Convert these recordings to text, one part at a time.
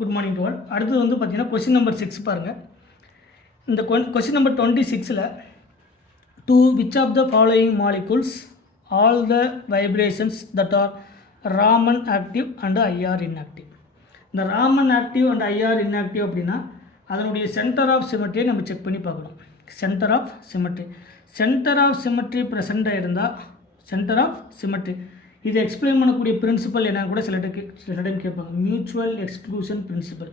Good morning to all. அடுத்தது வந்து பார்த்தீங்கன்னா கொஸ்டின் நம்பர் 6 பாருங்கள். இந்த கொஸ்டின் நம்பர் 26ல் to which of the following molecules all the vibrations that are Raman active and IR inactive. இந்த Raman active and IR inactive அப்படின்னா அதனுடைய சென்டர் ஆஃப் சிமெட்ரியை நம்ம செக் பண்ணி பார்க்கணும். சென்டர் ஆஃப் சிமெட்ரி ப்ரெசண்ட்டாக இருந்தால் சென்டர் ஆஃப் சிமெட்ரி இதை எக்ஸ்பிளைன் பண்ணக்கூடிய பிரின்சிபல் என்னன்னு கூட சில டைம் கேட்பாங்க. Mutual exclusion principal.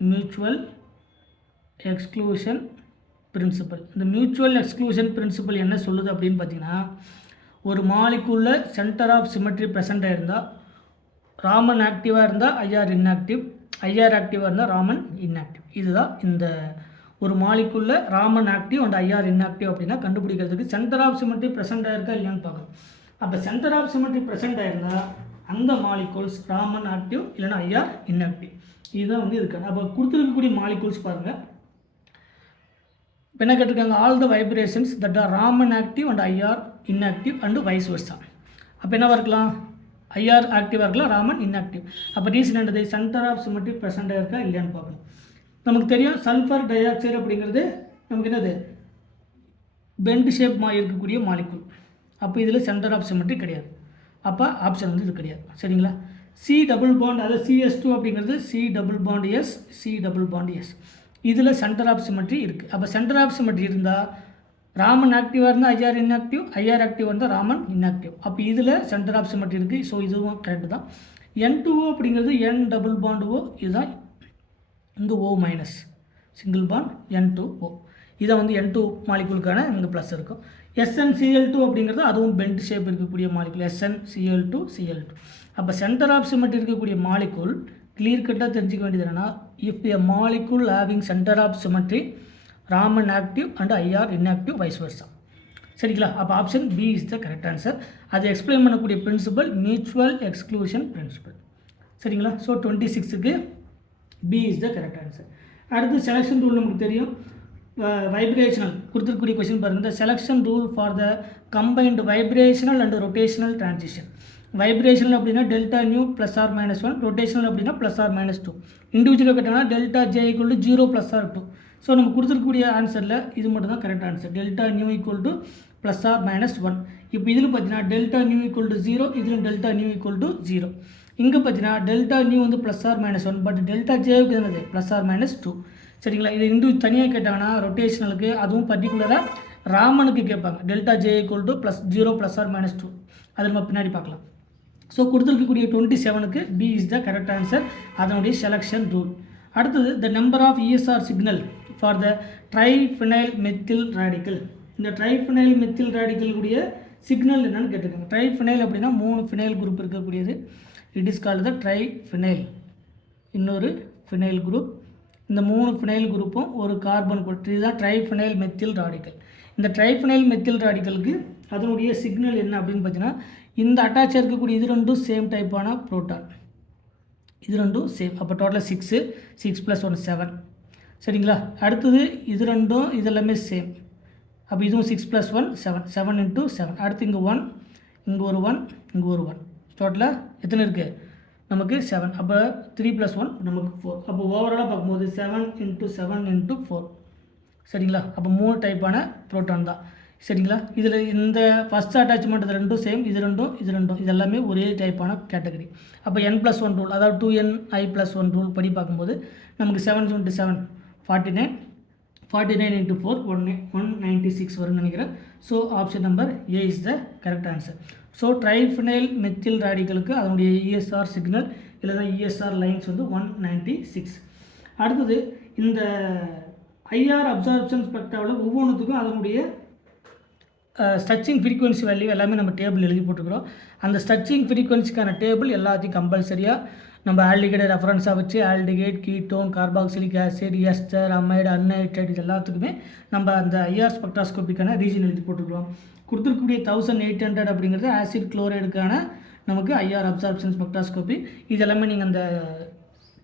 இந்த மியூச்சுவல் எக்ஸ்க்ளூஷன் பிரின்சிபல் என்ன சொல்லுது அப்படின்னு பார்த்தீங்கன்னா, ஒரு மாலிகுலில் சென்டர் ஆஃப் சிமெட்ரி ப்ரெசண்ட்டாக இருந்தால் ராமன் ஆக்டிவாக இருந்தால் ஐஆர் இன்ஆக்டிவ், ஐஆர் ஆக்டிவாக இருந்தால் ராமன் இன்ஆக்டிவ். இதுதான் இந்த ஒரு மாலிகுலில் Raman active and IR inactive அப்படின்னா கண்டுபிடிக்கிறதுக்கு சென்டர் ஆஃப் சிமெட்ரி ப்ரெசென்ட் ஆகிருக்கா இல்லையான்னு பார்க்கணும். அப்போ சென்டர் ஆஃப் சிமெட்ரி ப்ரெசென்ட் ஆகிருந்தால் அந்த மாலிகூல்ஸ் ராமன் ஆக்டிவ் இல்லைனா ஐஆர் இன்ஆக்டிவ். இதுதான் வந்து இருக்காது. அப்போ கொடுத்துருக்கக்கூடிய மாலிகூல்ஸ் பாருங்கள். இப்போ என்ன கேட்டிருக்காங்க, all the vibrations that are Raman active and IR inactive and wise Versa. அப்போ என்னவாக இருக்கலாம், ஐஆர் ஆக்டிவாக இருக்கலாம், ராமன் இன்ஆக்டிவ். அப்போ ரீசன் என்னது, சென்டர் ஆஃப் சிமெட்ரி ப்ரெசென்ட்டாக இருக்கா இல்லையான்னு பார்க்கணும். நமக்கு தெரியும் சல்ஃபர் டை ஆக்சைடு அப்படிங்கிறது நமக்கு என்னது பெண்ட் ஷேப் இருக்கக்கூடிய மாலிகூல். அப்போ இதில் சென்டர் ஆஃப் சிமெட்ரி கிடையாது. அப்போ ஆப்ஷன் வந்து இது கிடையாது. சரிங்களா. சி டபுள் பாண்ட், அதாவது சிஎஸ்2 அப்படிங்கிறது சி டபுள் பாண்ட் எஸ் இதில் சென்டர் ஆஃப் சிமெட்ரி இருக்குது. அப்போ சென்டர் ஆஃப் சிமெட்ரி இருந்தால் ராமன் ஆக்டிவாக இருந்தால் ஐஆர் இன்ஆக்டிவ், ஐஆர் ஆக்டிவ் இருந்தால் ராமன் இன்ஆக்டிவ். அப்போ இதில் சென்டர் ஆஃப் சிமெட்ரி இருக்குது. ஸோ இதுவும் கரெக்டு தான். N2O அப்படிங்கிறது N டபுள் பாண்ட் O, இதுதான் இங்கே O minus single bond N2O. இதை வந்து N2 மாலிகுலுக்கான இங்கே ப்ளஸ் இருக்கும். SnCl2 அப்படிங்கிறது அதுவும் பெண்ட் ஷேப் இருக்கக்கூடிய மாலிகுல் SnCl2. அப்போ சென்டர் ஆஃப் சிமெட்ரி இருக்கக்கூடிய மாலிகுல் கிளியர் கட்டாக தெரிஞ்சிக்க வேண்டியது என்னென்னா, if a molecule having centre of symmetry Raman active and IR inactive vice versa. சரிங்களா. அப்போ option B is the correct answer. அதை எக்ஸ்பிளைன் பண்ணக்கூடிய பிரின்சிபல் மியூச்சுவல் எக்ஸ்க்ளூஷன் பிரின்சிபல். சரிங்களா. ஸோ 26க்கு B is the correct answer. அடுத்து செலெக்ஷன் ரூல் நமக்கு தெரியும். Vibrational கொடுத்துருக்கூடிய கொஸ்டின் பாருங்கள். The selection rule for the combined vibrational and rotational transition. Vibrational அப்படின்னா delta nu plus or minus 1, rotational அப்படின்னா plus or minus 2. இண்டிவிஜுவலாக கேட்டாங்கன்னா delta J equal to 0 plus or 2. So நம்ம கொடுத்துருக்கக்கூடிய ஆன்சரில் இது மட்டும் தான் correct answer. Delta nu equal to plus or minus 1. இப்போ இதில் பார்த்தீங்கன்னா டெல்டா நியூ ஈக்குவல் டு 0, இதில் டெல்டா நியூ ஈக்குவல் டு 0. இங்கே பார்த்தீங்கன்னா டெல்டா நியூ வந்து plus or minus 1, but delta ஜேவுக்கு என்னது ப்ளஸ் ஆர் மைனஸ் 2. சரிங்களா. இது தனியாக கேட்டாங்கன்னா ரொட்டேஷனலுக்கு அதுவும் பர்டிகுலராக ராமனுக்கு கேட்பாங்க. Delta J equal to +0 plus or minus 2. அது நம்ம பின்னாடி பார்க்கலாம். ஸோ கொடுத்துருக்கக்கூடிய 27க்கு B is the correct answer. அதனுடைய செலெக்ஷன் ரூல். அடுத்தது the number of ESR signal for the triphenyl methyl radical. இந்த ட்ரைஃபினைல் மெத்தில் ரேடிக்கலுடைய சிக்னல் என்னன்னு கேட்டிருக்காங்க. ட்ரைஃபினைல் அப்படின்னா 3 ஃபினைல் குரூப் இருக்கக்கூடியது. It is called the triphenyl. இன்னொரு ஃபினைல் குரூப். இந்த 3 ஃபினைல் குரூப்பும் ஒரு கார்பன் கொடுத்து இதுதான் ட்ரைஃபினைல் மெத்தில் ராடிக்கல். இந்த ட்ரைஃபினைல் மெத்தில் ராடிக்கலுக்கு அதனுடைய சிக்னல் என்ன அப்படின்னு பார்த்தீங்கன்னா, இந்த அட்டாச்சாக இருக்கக்கூடிய இது ரெண்டும் சேம் டைப்பான புரோட்டான். இது ரெண்டும் சேம். அப்போ டோட்டலாக 6 + 1 7. சரிங்களா. அடுத்தது இது ரெண்டும் இதெல்லாமே சேம். அப்போ இதுவும் 6 + 1 7, 7 × 7. அடுத்து இங்கே 1, இங்கே ஒரு 1, இங்கே ஒரு 1. டோட்டலாக எத்தனை இருக்குது நமக்கு 7. அப்போ 3 + 1 நமக்கு 4. அப்போ ஓவராலாக பார்க்கும்போது 7 × 7 × 4. சரிங்களா. அப்போ 3 டைப்பான ப்ரோட்டான் தான். சரிங்களா. இதில் இந்த ஃபஸ்ட் அட்டாச்மெண்ட் இது ரெண்டும் சேம், இது ரெண்டும் இது எல்லாமே ஒரே டைப்பான கேட்டகரி. அப்போ n+1 ரூல், அதாவது 2ni+1 ரூல் படி பார்க்கும்போது நமக்கு 7 × 7 49, 49 × 4 196 வரும்னு நினைக்கிறேன். So option number A is the correct answer. So triphenyl methyl ராடிக்கலுக்கு அதனுடைய ESR சிக்னல் இல்லைனா ESR லைன்ஸ் வந்து 196. அடுத்தது இந்த ஐஆர் அப்சார்ப்ஷன் ஸ்பெக்ட்ராவில் ஒவ்வொன்றுத்துக்கும் அதனுடைய ஸ்ட்ரச்சிங் ஃப்ரீக்வன்சி வேல்யூ எல்லாமே நம்ம டேபிள் எழுதி போட்டுக்கிறோம். அந்த ஸ்ட்ரச்சிங் ஃப்ரீக்வன்சிக்கான டேபிள் எல்லாத்தையும் கம்பல்சரியாக நம்ம ஆல்டிகைடை ரெஃபரன்ஸாக வச்சு aldehyde, ketone, carboxylic acid, ester, amide, anhydride இது எல்லாத்துக்குமே நம்ம அந்த ஐஆர் ஸ்பெக்ட்ராஸ்கோப்பிக்கான ரீஜன் எழுதி போட்டுக்கிறோம். கொடுத்துருக்கக்கூடிய 1800 அப்படிங்கிறது ஆசிட் குளோரைடுக்கான நமக்கு ஐஆர் அப்சார்ப்ஷன் ஸ்பெக்ட்ராஸ்கோப்பி. இது எல்லாமே நீங்கள் அந்த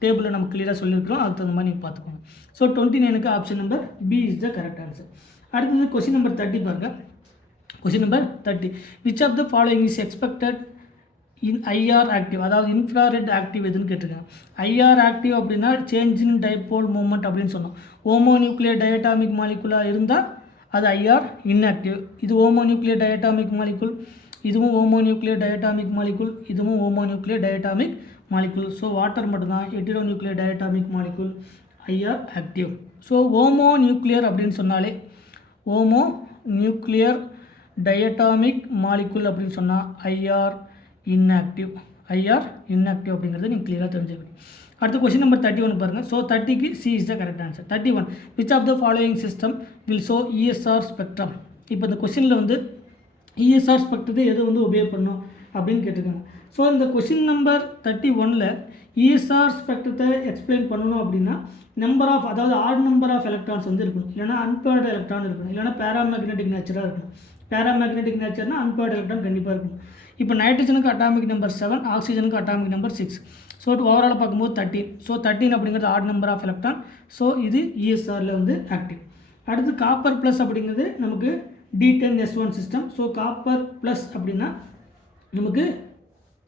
டேபிளில் நம்ம கிளியராக சொல்லியிருக்கிறோம். அதுக்கு தகுந்த மாதிரி நீங்கள் பார்த்துக்கோங்க. ஸோ 29க்கு option number B is the correct answer. அடுத்தது கொஸ்டின் நம்பர் 30 பாருங்கள். Question number 30. Which of the following is expected IR active, அதாவது இன்ஃப்ராரெட் ஆக்டிவ் எதுன்னு கேட்டிருக்காங்க. ஐஆர் ஆக்டிவ் அப்படின்னா சேஞ்ச் இன் டைபோல் மூமெண்ட் அப்படின்னு சொன்னோம். ஹோமோநியூக்ளியர் டயட்டாமிக் மாலிகுலாக இருந்தால் அது ஐஆர் இன்ஆக்டிவ். இது ஹோமோநியூக்ளியர் டயட்டாமிக் மாலிகுல், இதுவும் ஹோமோநியூக்ளியர் டயட்டாமிக் மாலிகுல், இதுவும் homonuclear diatomic molecule. So water மட்டும்தான் heteronuclear diatomic molecule IR active. So homonuclear அப்படின்னு சொன்னாலே ஹோமோநியூக்ளியர் டயட்டாமிக் மாலிகுல் அப்படின்னு சொன்னால் ஐஆர் இன்ஆக்டிவ். ஐஆர் இன்ஆக்டிவ் அப்படிங்கிறது நீங்கள் கிளியராக தெரிஞ்சுக்கணும். அடுத்த கொஸ்டின் நம்பர் 31 பாருங்கள். ஸோ 30க்கு C is the correct answer. 31 which of the following system will show ESR spectrum. இப்போ இந்த கொஸ்டினில் வந்து இஎஸ்ஆர் ஸ்பெக்ட்ரத்தை எது வந்து உபயோக பண்ணும் அப்படின்னு கேட்டிருக்காங்க. ஸோ இந்த கொஸ்டின் நம்பர் 31ல் இஎஸ்ஆர் ஸ்பெக்ட்ரத்தை எக்ஸ்பிளைன் பண்ணணும் அப்படின்னா நம்பர் ஆஃப், அதாவது ஆட் நம்பர் ஆஃப் எலக்ட்ரான்ஸ் வந்து இருக்கணும், இல்லைனா அன்பேர்டு எலக்ட்ரான் இருக்கணும், இல்லைனா பேராமேக்னெட்டிக் நேச்சராக இருக்கணும். பேராமேக்னெட்டிக் நேச்சர்னா அன்பேர்டு எலக்ட்ரான் கண்டிப்பாக இருக்கணும். இப்போ நைட்ரஜனுக்கு அட்டாமிக் நம்பர் 7, ஆக்சிஜனுக்கு அட்டாமிக் நம்பர் 6. ஸோ ஓவரால் பார்க்கும்போது 13. ஸோ 13 அப்படிங்கிறது odd number of electron. So இது இஎஸ்ஆரில் வந்து ஆக்டிவ். அடுத்து காப்பர் ப்ளஸ் அப்படிங்கிறது நமக்கு D10S1 system. So copper plus அப்படின்னா நமக்கு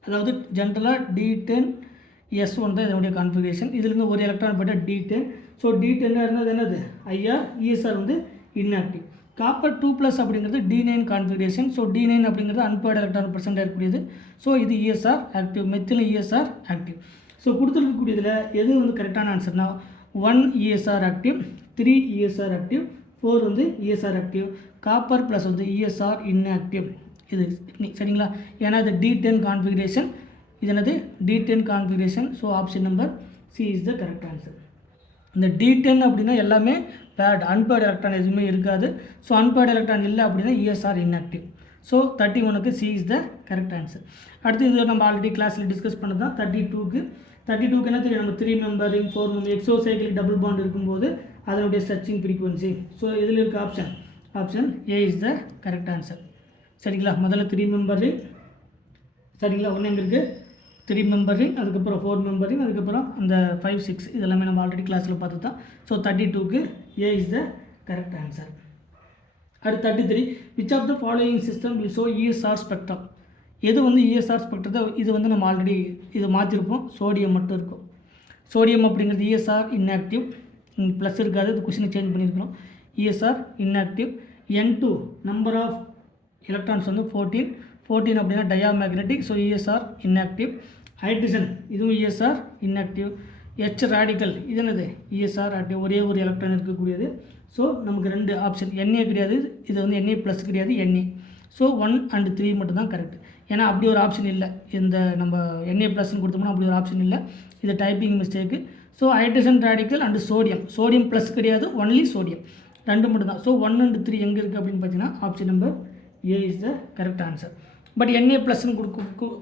அதாவது ஜென்ரலாக D10S1 தான் இதனுடைய கான்ஃபிகரேஷன். இதுலேருந்து ஒரு எலக்ட்ரான் போய்ட்டால் D10. ஸோ D10 இருந்தது என்னது ஐஆர், இஎஸ்ஆர் வந்து இன்ஆக்டிவ். காப்பர் 2+ அப்படிங்கிறது D9 கான்ஃபிகரேஷன். ஸோ D9 அப்படிங்கிறது அன்பேர்டு எலக்ட்ரான் ப்ரெசென்ட் இருக்கக்கூடியது. ஸோ இது ESR active, methyl ESR active. So கொடுத்துருக்கக்கூடியதில் எது வந்து கரெக்டான ஆன்சர்னா 1 இஎஸ்ஆர் ஆக்டிவ், 3 இஎஸ்ஆர் ஆக்டிவ், 4 வந்து இஎஸ்ஆர் ஆக்டிவ், காப்பர் ப்ளஸ் வந்து இஎஸ்ஆர் இன்ஆக்டிவ். இது சரிங்களா? ஏன்னா இது D10 கான்ஃபிகரேஷன், இது என்னது D10 configuration. So option number C is the correct answer. இந்த D10 அப்படின்னா எல்லாமே பேட், அன்பேர்டு எலக்ட்ரான் எதுவுமே இருக்காது. ஸோ அன்பேர்டு எலக்ட்ரான் இல்லை அப்படின்னா இஎஸ்ஆர் இன்ஆக்டிவ். ஸோ 31க்கு C is the correct answer. அடுத்து இது நம்ம ஆல்ரெடி கிளாஸில் டிஸ்கஸ் பண்ணது தான். 32க்கு என்ன தெரியும், நம்ம 3 மெம்பரிங் 4 மெம்பர் எக்ஸோசைக்கிளிக் டபுள் பாண்ட் இருக்கும்போது அதனுடைய ஸ்ட்ரெச்சிங் ஃப்ரீக்வன்சி. ஸோ இதில் இருக்க option A is the correct answer. சரிங்களா? முதல்ல 3 மெம்பரிங், சரிங்களா? ஒன்று எங்கே இருக்குது 3 மெம்பரிங், அதுக்கப்புறம் 4 மெம்பரிங், அதுக்கப்புறம் அந்த 5, 6 இதெல்லாமே நம்ம ஆல்ரெடி கிளாஸில் பார்த்து தான். ஸோ 32க்கு A is the correct answer. அடுத்து 33 which of the following system will show ESR spectrum. எது வந்து இஎஸ்ஆர் ஸ்பெக்ட்ரத்தை, இது வந்து நம்ம ஆல்ரெடி இது மாற்றிருப்போம். சோடியம் மட்டும் இருக்கும். சோடியம் அப்படிங்கிறது இஎஸ்ஆர் இன்ஆக்டிவ், ப்ளஸ் இருக்காது, இது கொஸ்டினை சேஞ்ச் பண்ணியிருக்கணும். ESR inactive. N2 number of electrons வந்து 14 அப்படின்னா diamagnetic. So ESR inactive. Hydrogen இதுவும் இஎஸ்ஆர் இன்ஆக்டிவ். H ராடிக்கல் இது என்னது இஎஸ்ஆர் ஆக்டிவ், ஒரே ஒரு எலக்ட்ரான் இருக்கக்கூடியது. ஸோ நமக்கு 2 ஆப்ஷன், NA கிடையாது, இது வந்து NA ப்ளஸ் கிடையாது, NA. ஸோ 1 and 3 மட்டும் தான் கரெக்ட். ஏன்னா அப்படி ஒரு ஆப்ஷன் இல்லை, இந்த நம்ம NA ப்ளஸ்ன்னு கொடுத்தோம்னா அப்படி ஒரு ஆப்ஷன் இல்லை, இது typing mistake. So hydrogen radical and sodium plus கிடையாது, ஒன்லி சோடியம், 2 மட்டும் தான். ஸோ 1 and 3 எங்கே இருக்குது அப்படின்னு பார்த்தீங்கன்னா option number A is the correct answer. But NA ப்ளஸ்ன்னு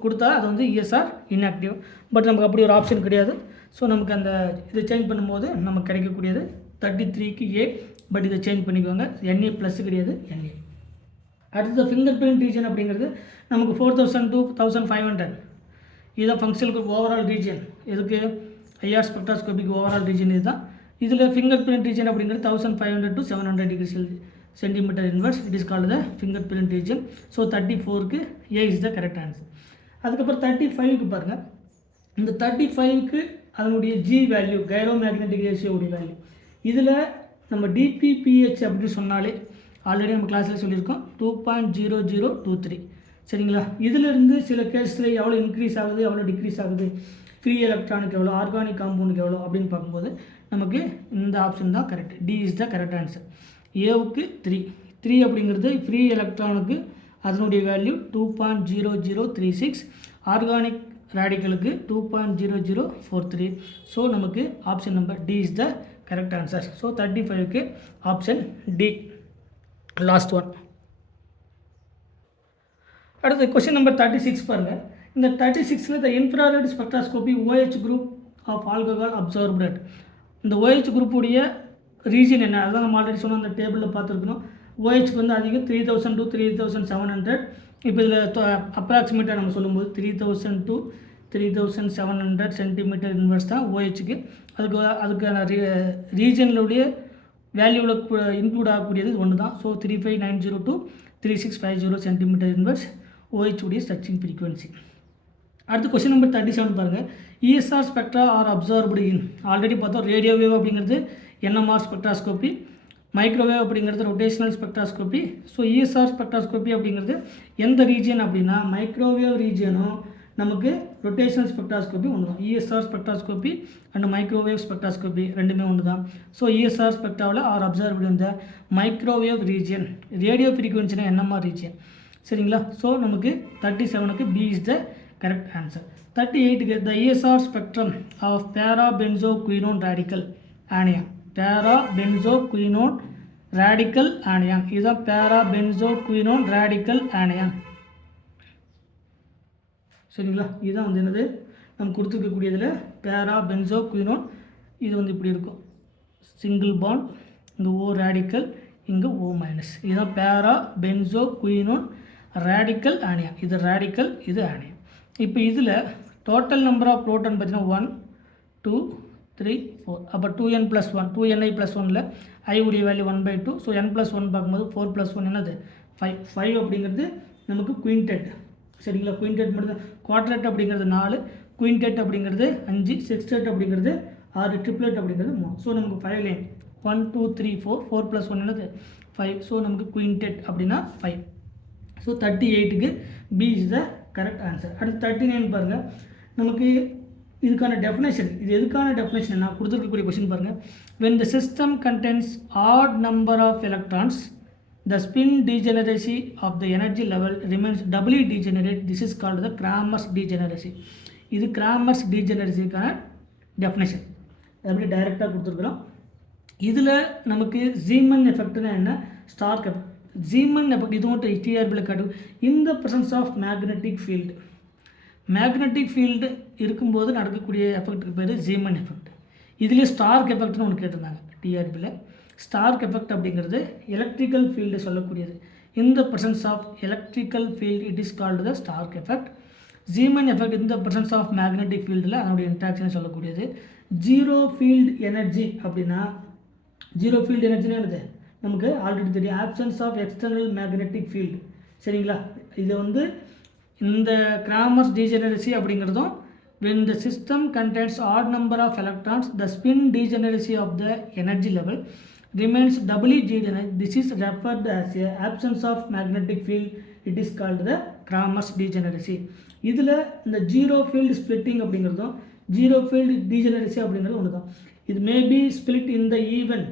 கொடுத்தா அது வந்து இஎஸ்ஆர் இன்ஆக்டிவ். பட் நமக்கு அப்படி ஒரு ஆப்ஷன் கிடையாது. ஸோ நமக்கு அந்த இதை சேஞ்ச் பண்ணும்போது நமக்கு கிடைக்கக்கூடியது 33க்கு ஏ. பட் இதை சேஞ்ச் பண்ணிக்கோங்க, NA ப்ளஸ் கிடையாது, NA. அடுத்த ஃபிங்கர் பிரிண்ட் ரீஜன் அப்படிங்கிறது நமக்கு 4000 to 1500. இதுதான் ஃபங்க்ஷனல் குரூப் ஓவரால் ரீஜன். எதுக்கு ஐஆர் ஸ்பெக்ட்ராஸ்கோபிக் ஓவரால் ரீஜன் இதுதான். இதில் ஃபிங்கர் பிரிண்ட் ரீஜன் அப்படிங்கிறது 1500 to 700 degrees centimetre inverse. It is called the fingerprint region. So 34க்கு A is the correct answer. அதுக்கப்புறம் 35க்கு பாருங்கள். இந்த 35க்கு அதனுடைய ஜி வேல்யூ, கைரோ மேக்னெட்டிக் ரேஷியோடைய வேல்யூ. இதில் நம்ம DPPH அப்படின்னு சொன்னாலே ஆல்ரெடி நம்ம கிளாஸில் சொல்லியிருக்கோம் 2.0023. சரிங்களா? இதிலிருந்து சில கேஸில் எவ்வளோ இன்க்ரீஸ் ஆகுது, எவ்வளோ டிக்ரீஸ் ஆகுது, ஃப்ரீ எலக்ட்ரானுக்கு எவ்வளோ, ஆர்கானிக் காம்பவுண்டுக்கு எவ்வளோ அப்படின்னு பார்க்கும்போது நமக்கு இந்த ஆப்ஷன் தான் correct. D is the correct answer. ஏவுக்கு 3 அப்படிங்கிறது ஃப்ரீ எலக்ட்ரானுக்கு அதனுடைய வேல்யூ 2.0036. ஆர்கானிக் ரேடிக்கலுக்கு 2.0043. ஸோ நமக்கு option number D is the correct answer. So 35க்கு ஆப்ஷன் டி லாஸ்ட் ஒன். அடுத்து கொஸ்டின் நம்பர் 36 பாருங்கள். இந்த 36ல் the infrared spectroscopy OH group of alcohol observed. இந்த OH குரூப்புடைய ரீஜன் என்ன, அதான் நம்ம ஆல்ரெடி சொன்ன அந்த டேபிளில் பார்த்துருக்கணும். OHக்கு வந்து அதிகம் 3000 to 3700. இப்போ இதில் அப்ராக்சிமேட்டாக நம்ம சொல்லும்போது 3000 to 3700 சென்டிமீட்டர் இன்வெர்ஸ் தான் OHக்கு. அதுக்கான ரீஜனுடைய வேல்யூவில் இன்க்ளூட் ஆகக்கூடியது ஒன்று தான். So 3590 to 3650 centimetre inverse OH உடைய ஸ்ட்ரெச்சிங் ஃப்ரீக்வன்சி. அடுத்து கொஸ்டின் நம்பர் 37 பாருங்கள். இஎஸ்ஆர் ஸ்பெக்ட்ரா ஆர் அப்சர்வ்டு இன், ஆல்ரெடி பார்த்தோம் ரேடியோ வேவ் அப்படிங்கிறது என்எம்ஆர் ஸ்பெக்ட்ராஸ்கோப்பி, மைக்ரோவேவ் அப்படிங்கிறது ரொட்டேஷனல் ஸ்பெக்ட்ராஸ்கோப்பி. ஸோ இஎஸ்ஆர் ஸ்பெக்ட்ராஸ்கோப்பி அப்படிங்கிறது எந்த ரீஜியன் அப்படின்னா மைக்ரோவேவ் ரீஜியனும் நமக்கு ரொட்டேஷனல் ஸ்பெக்ட்ராஸ்கோப்பி ஒன்று தான். ESR spectroscopy and microwave spectroscopy ரெண்டுமே ஒன்று தான். ஸோ இஎஸ்ஆர் ஸ்பெக்ட்ராவில் ஆர் அப்சர்வ்டு இந்த மைக்ரோவேவ் ரீஜியன், ரேடியோ ஃப்ரீக்வன்சினா என்எம்ஆர் ரீஜியன். சரிங்களா? ஸோ நமக்கு 37க்கு B is the correct answer. 38க்கு the ESR spectrum of parabenzoquinone radical anion, parabenzoquinone radical anion, இதுதான் பேராபென்சோகுயினோன் ரேடிக்கல் ஆனியான். சரிங்களா? இதுதான் வந்து என்னது நம்ம கொடுத்துருக்கக்கூடியதில் பேராபென்சோகுயினோன். இது வந்து இப்படி இருக்கும், சிங்கிள் பாண்ட், இங்கே ஓ ரேடிக்கல், இங்கே ஓ மைனஸ். இதுதான் பேராபென்சோகுயினோன் ரேடிக்கல் ஆனியான். இது ரேடிக்கல், இது ஆனியான். இப்போ இதில் டோட்டல் நம்பர் ஆஃப் புரோட்டான் பார்த்தீங்கன்னா 1 2 3 4. அப்போ 2n+1, 2ni+1ல் i உடைய வேல்யூ 1/2. ஸோ n+1 பார்க்கும்போது 4+1 என்னது 5. 5 அப்படிங்கிறது நமக்கு குயின்டெட். சரிங்களா? குயின்டெட் மட்டும் தான். குவாட்ரேட் அப்படிங்கிறது 4, குயின்டெட் அப்படிங்கிறது 5, செக்ஸ்டெட் அப்படிங்கிறது 6, ட்ரிப்ளெட் அப்படிங்கிறது 3. ஸோ நமக்கு 5 லைன் 1 2 3 4, 4+1 என்னது 5. ஸோ நமக்கு குயின்டெட் அப்படின்னா 5. ஸோ 38க்கு B is the correct answer. அடுத்து 39 பாருங்கள். நமக்கு இதுக்கான டெஃபினேஷன், இது எதுக்கான டெஃபினேஷன் நான் கொடுத்துருக்கக்கூடிய கொஸ்டின் பாருங்கள். when the system contains odd number of electrons the spin degeneracy of the energy level remains doubly degenerate. this is called the Kramers degeneracy. இது Kramers degeneracyக்கான definition. அப்படி டைரெக்டாக கொடுத்துருக்குறோம். இதில் நமக்கு ஜீமன் எஃபெக்ட்னா என்ன, ஸ்டார்க் எஃபெக்ட். ஜீமன் எஃபெக்ட் இது மட்டும் டிஆர்பியில் காட்டும். இந்த presence of magnetic field, magnetic field இருக்கும்போது நடக்கக்கூடிய எஃபெக்ட்டுக்கு பேர் ஜீமன் எஃபெக்ட். இதுலேயே ஸ்டார்க் எஃபெக்ட்னு ஒன்று கேட்டிருந்தாங்க டிஆர்பியில். ஸ்டார்க் எஃபெக்ட் அப்படிங்கிறது எலக்ட்ரிக்கல் ஃபீல்டு சொல்லக்கூடியது. இந்த presence of electrical field it is called the Stark effect. Zeeman effect இந்த ப்ரெசன்ஸ் ஆஃப் மேக்னெட்டிக் ஃபீல்டில் அதனுடைய இன்ட்ராக்ஷன் சொல்லக்கூடியது. ஜீரோ ஃபீல்டு எனர்ஜி அப்படின்னா, ஜீரோ ஃபீல்டு எனர்ஜினா என்னது நமக்கு ஆல்ரெடி தெரியும், absence of external magnetic field. சரிங்களா? இது வந்து இந்த கிராமர்ஸ் டீஜெனரசி அப்படிங்கிறதும் when the system contains odd number of electrons the spin degeneracy of the energy level remains doubly degenerate. this is referred as a absence of magnetic field. it is called the Kramers degeneracy. இதில் இந்த zero field splitting அப்படிங்கிறதும் zero field டீஜெனரசி அப்படிங்கிறது ஒன்று தான். இது maybe split in the even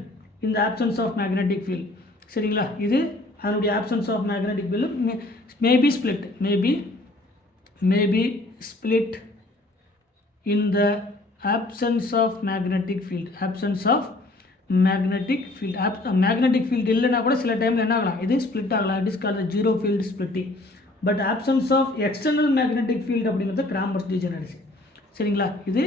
in the absence of magnetic field. சரிங்களா? இது அதனுடைய absence of magnetic field may be split, may be split in the absence of magnetic field, absence of magnetic field. magnetic field இல்லைனா கூட சில டைமில் என்ன ஆகலாம், இது ஸ்பிளிட் ஆகலாம். it is called the zero field splitting. but absence of external magnetic field அப்படிங்கிறது Kramers degeneracy. சரிங்களா? இது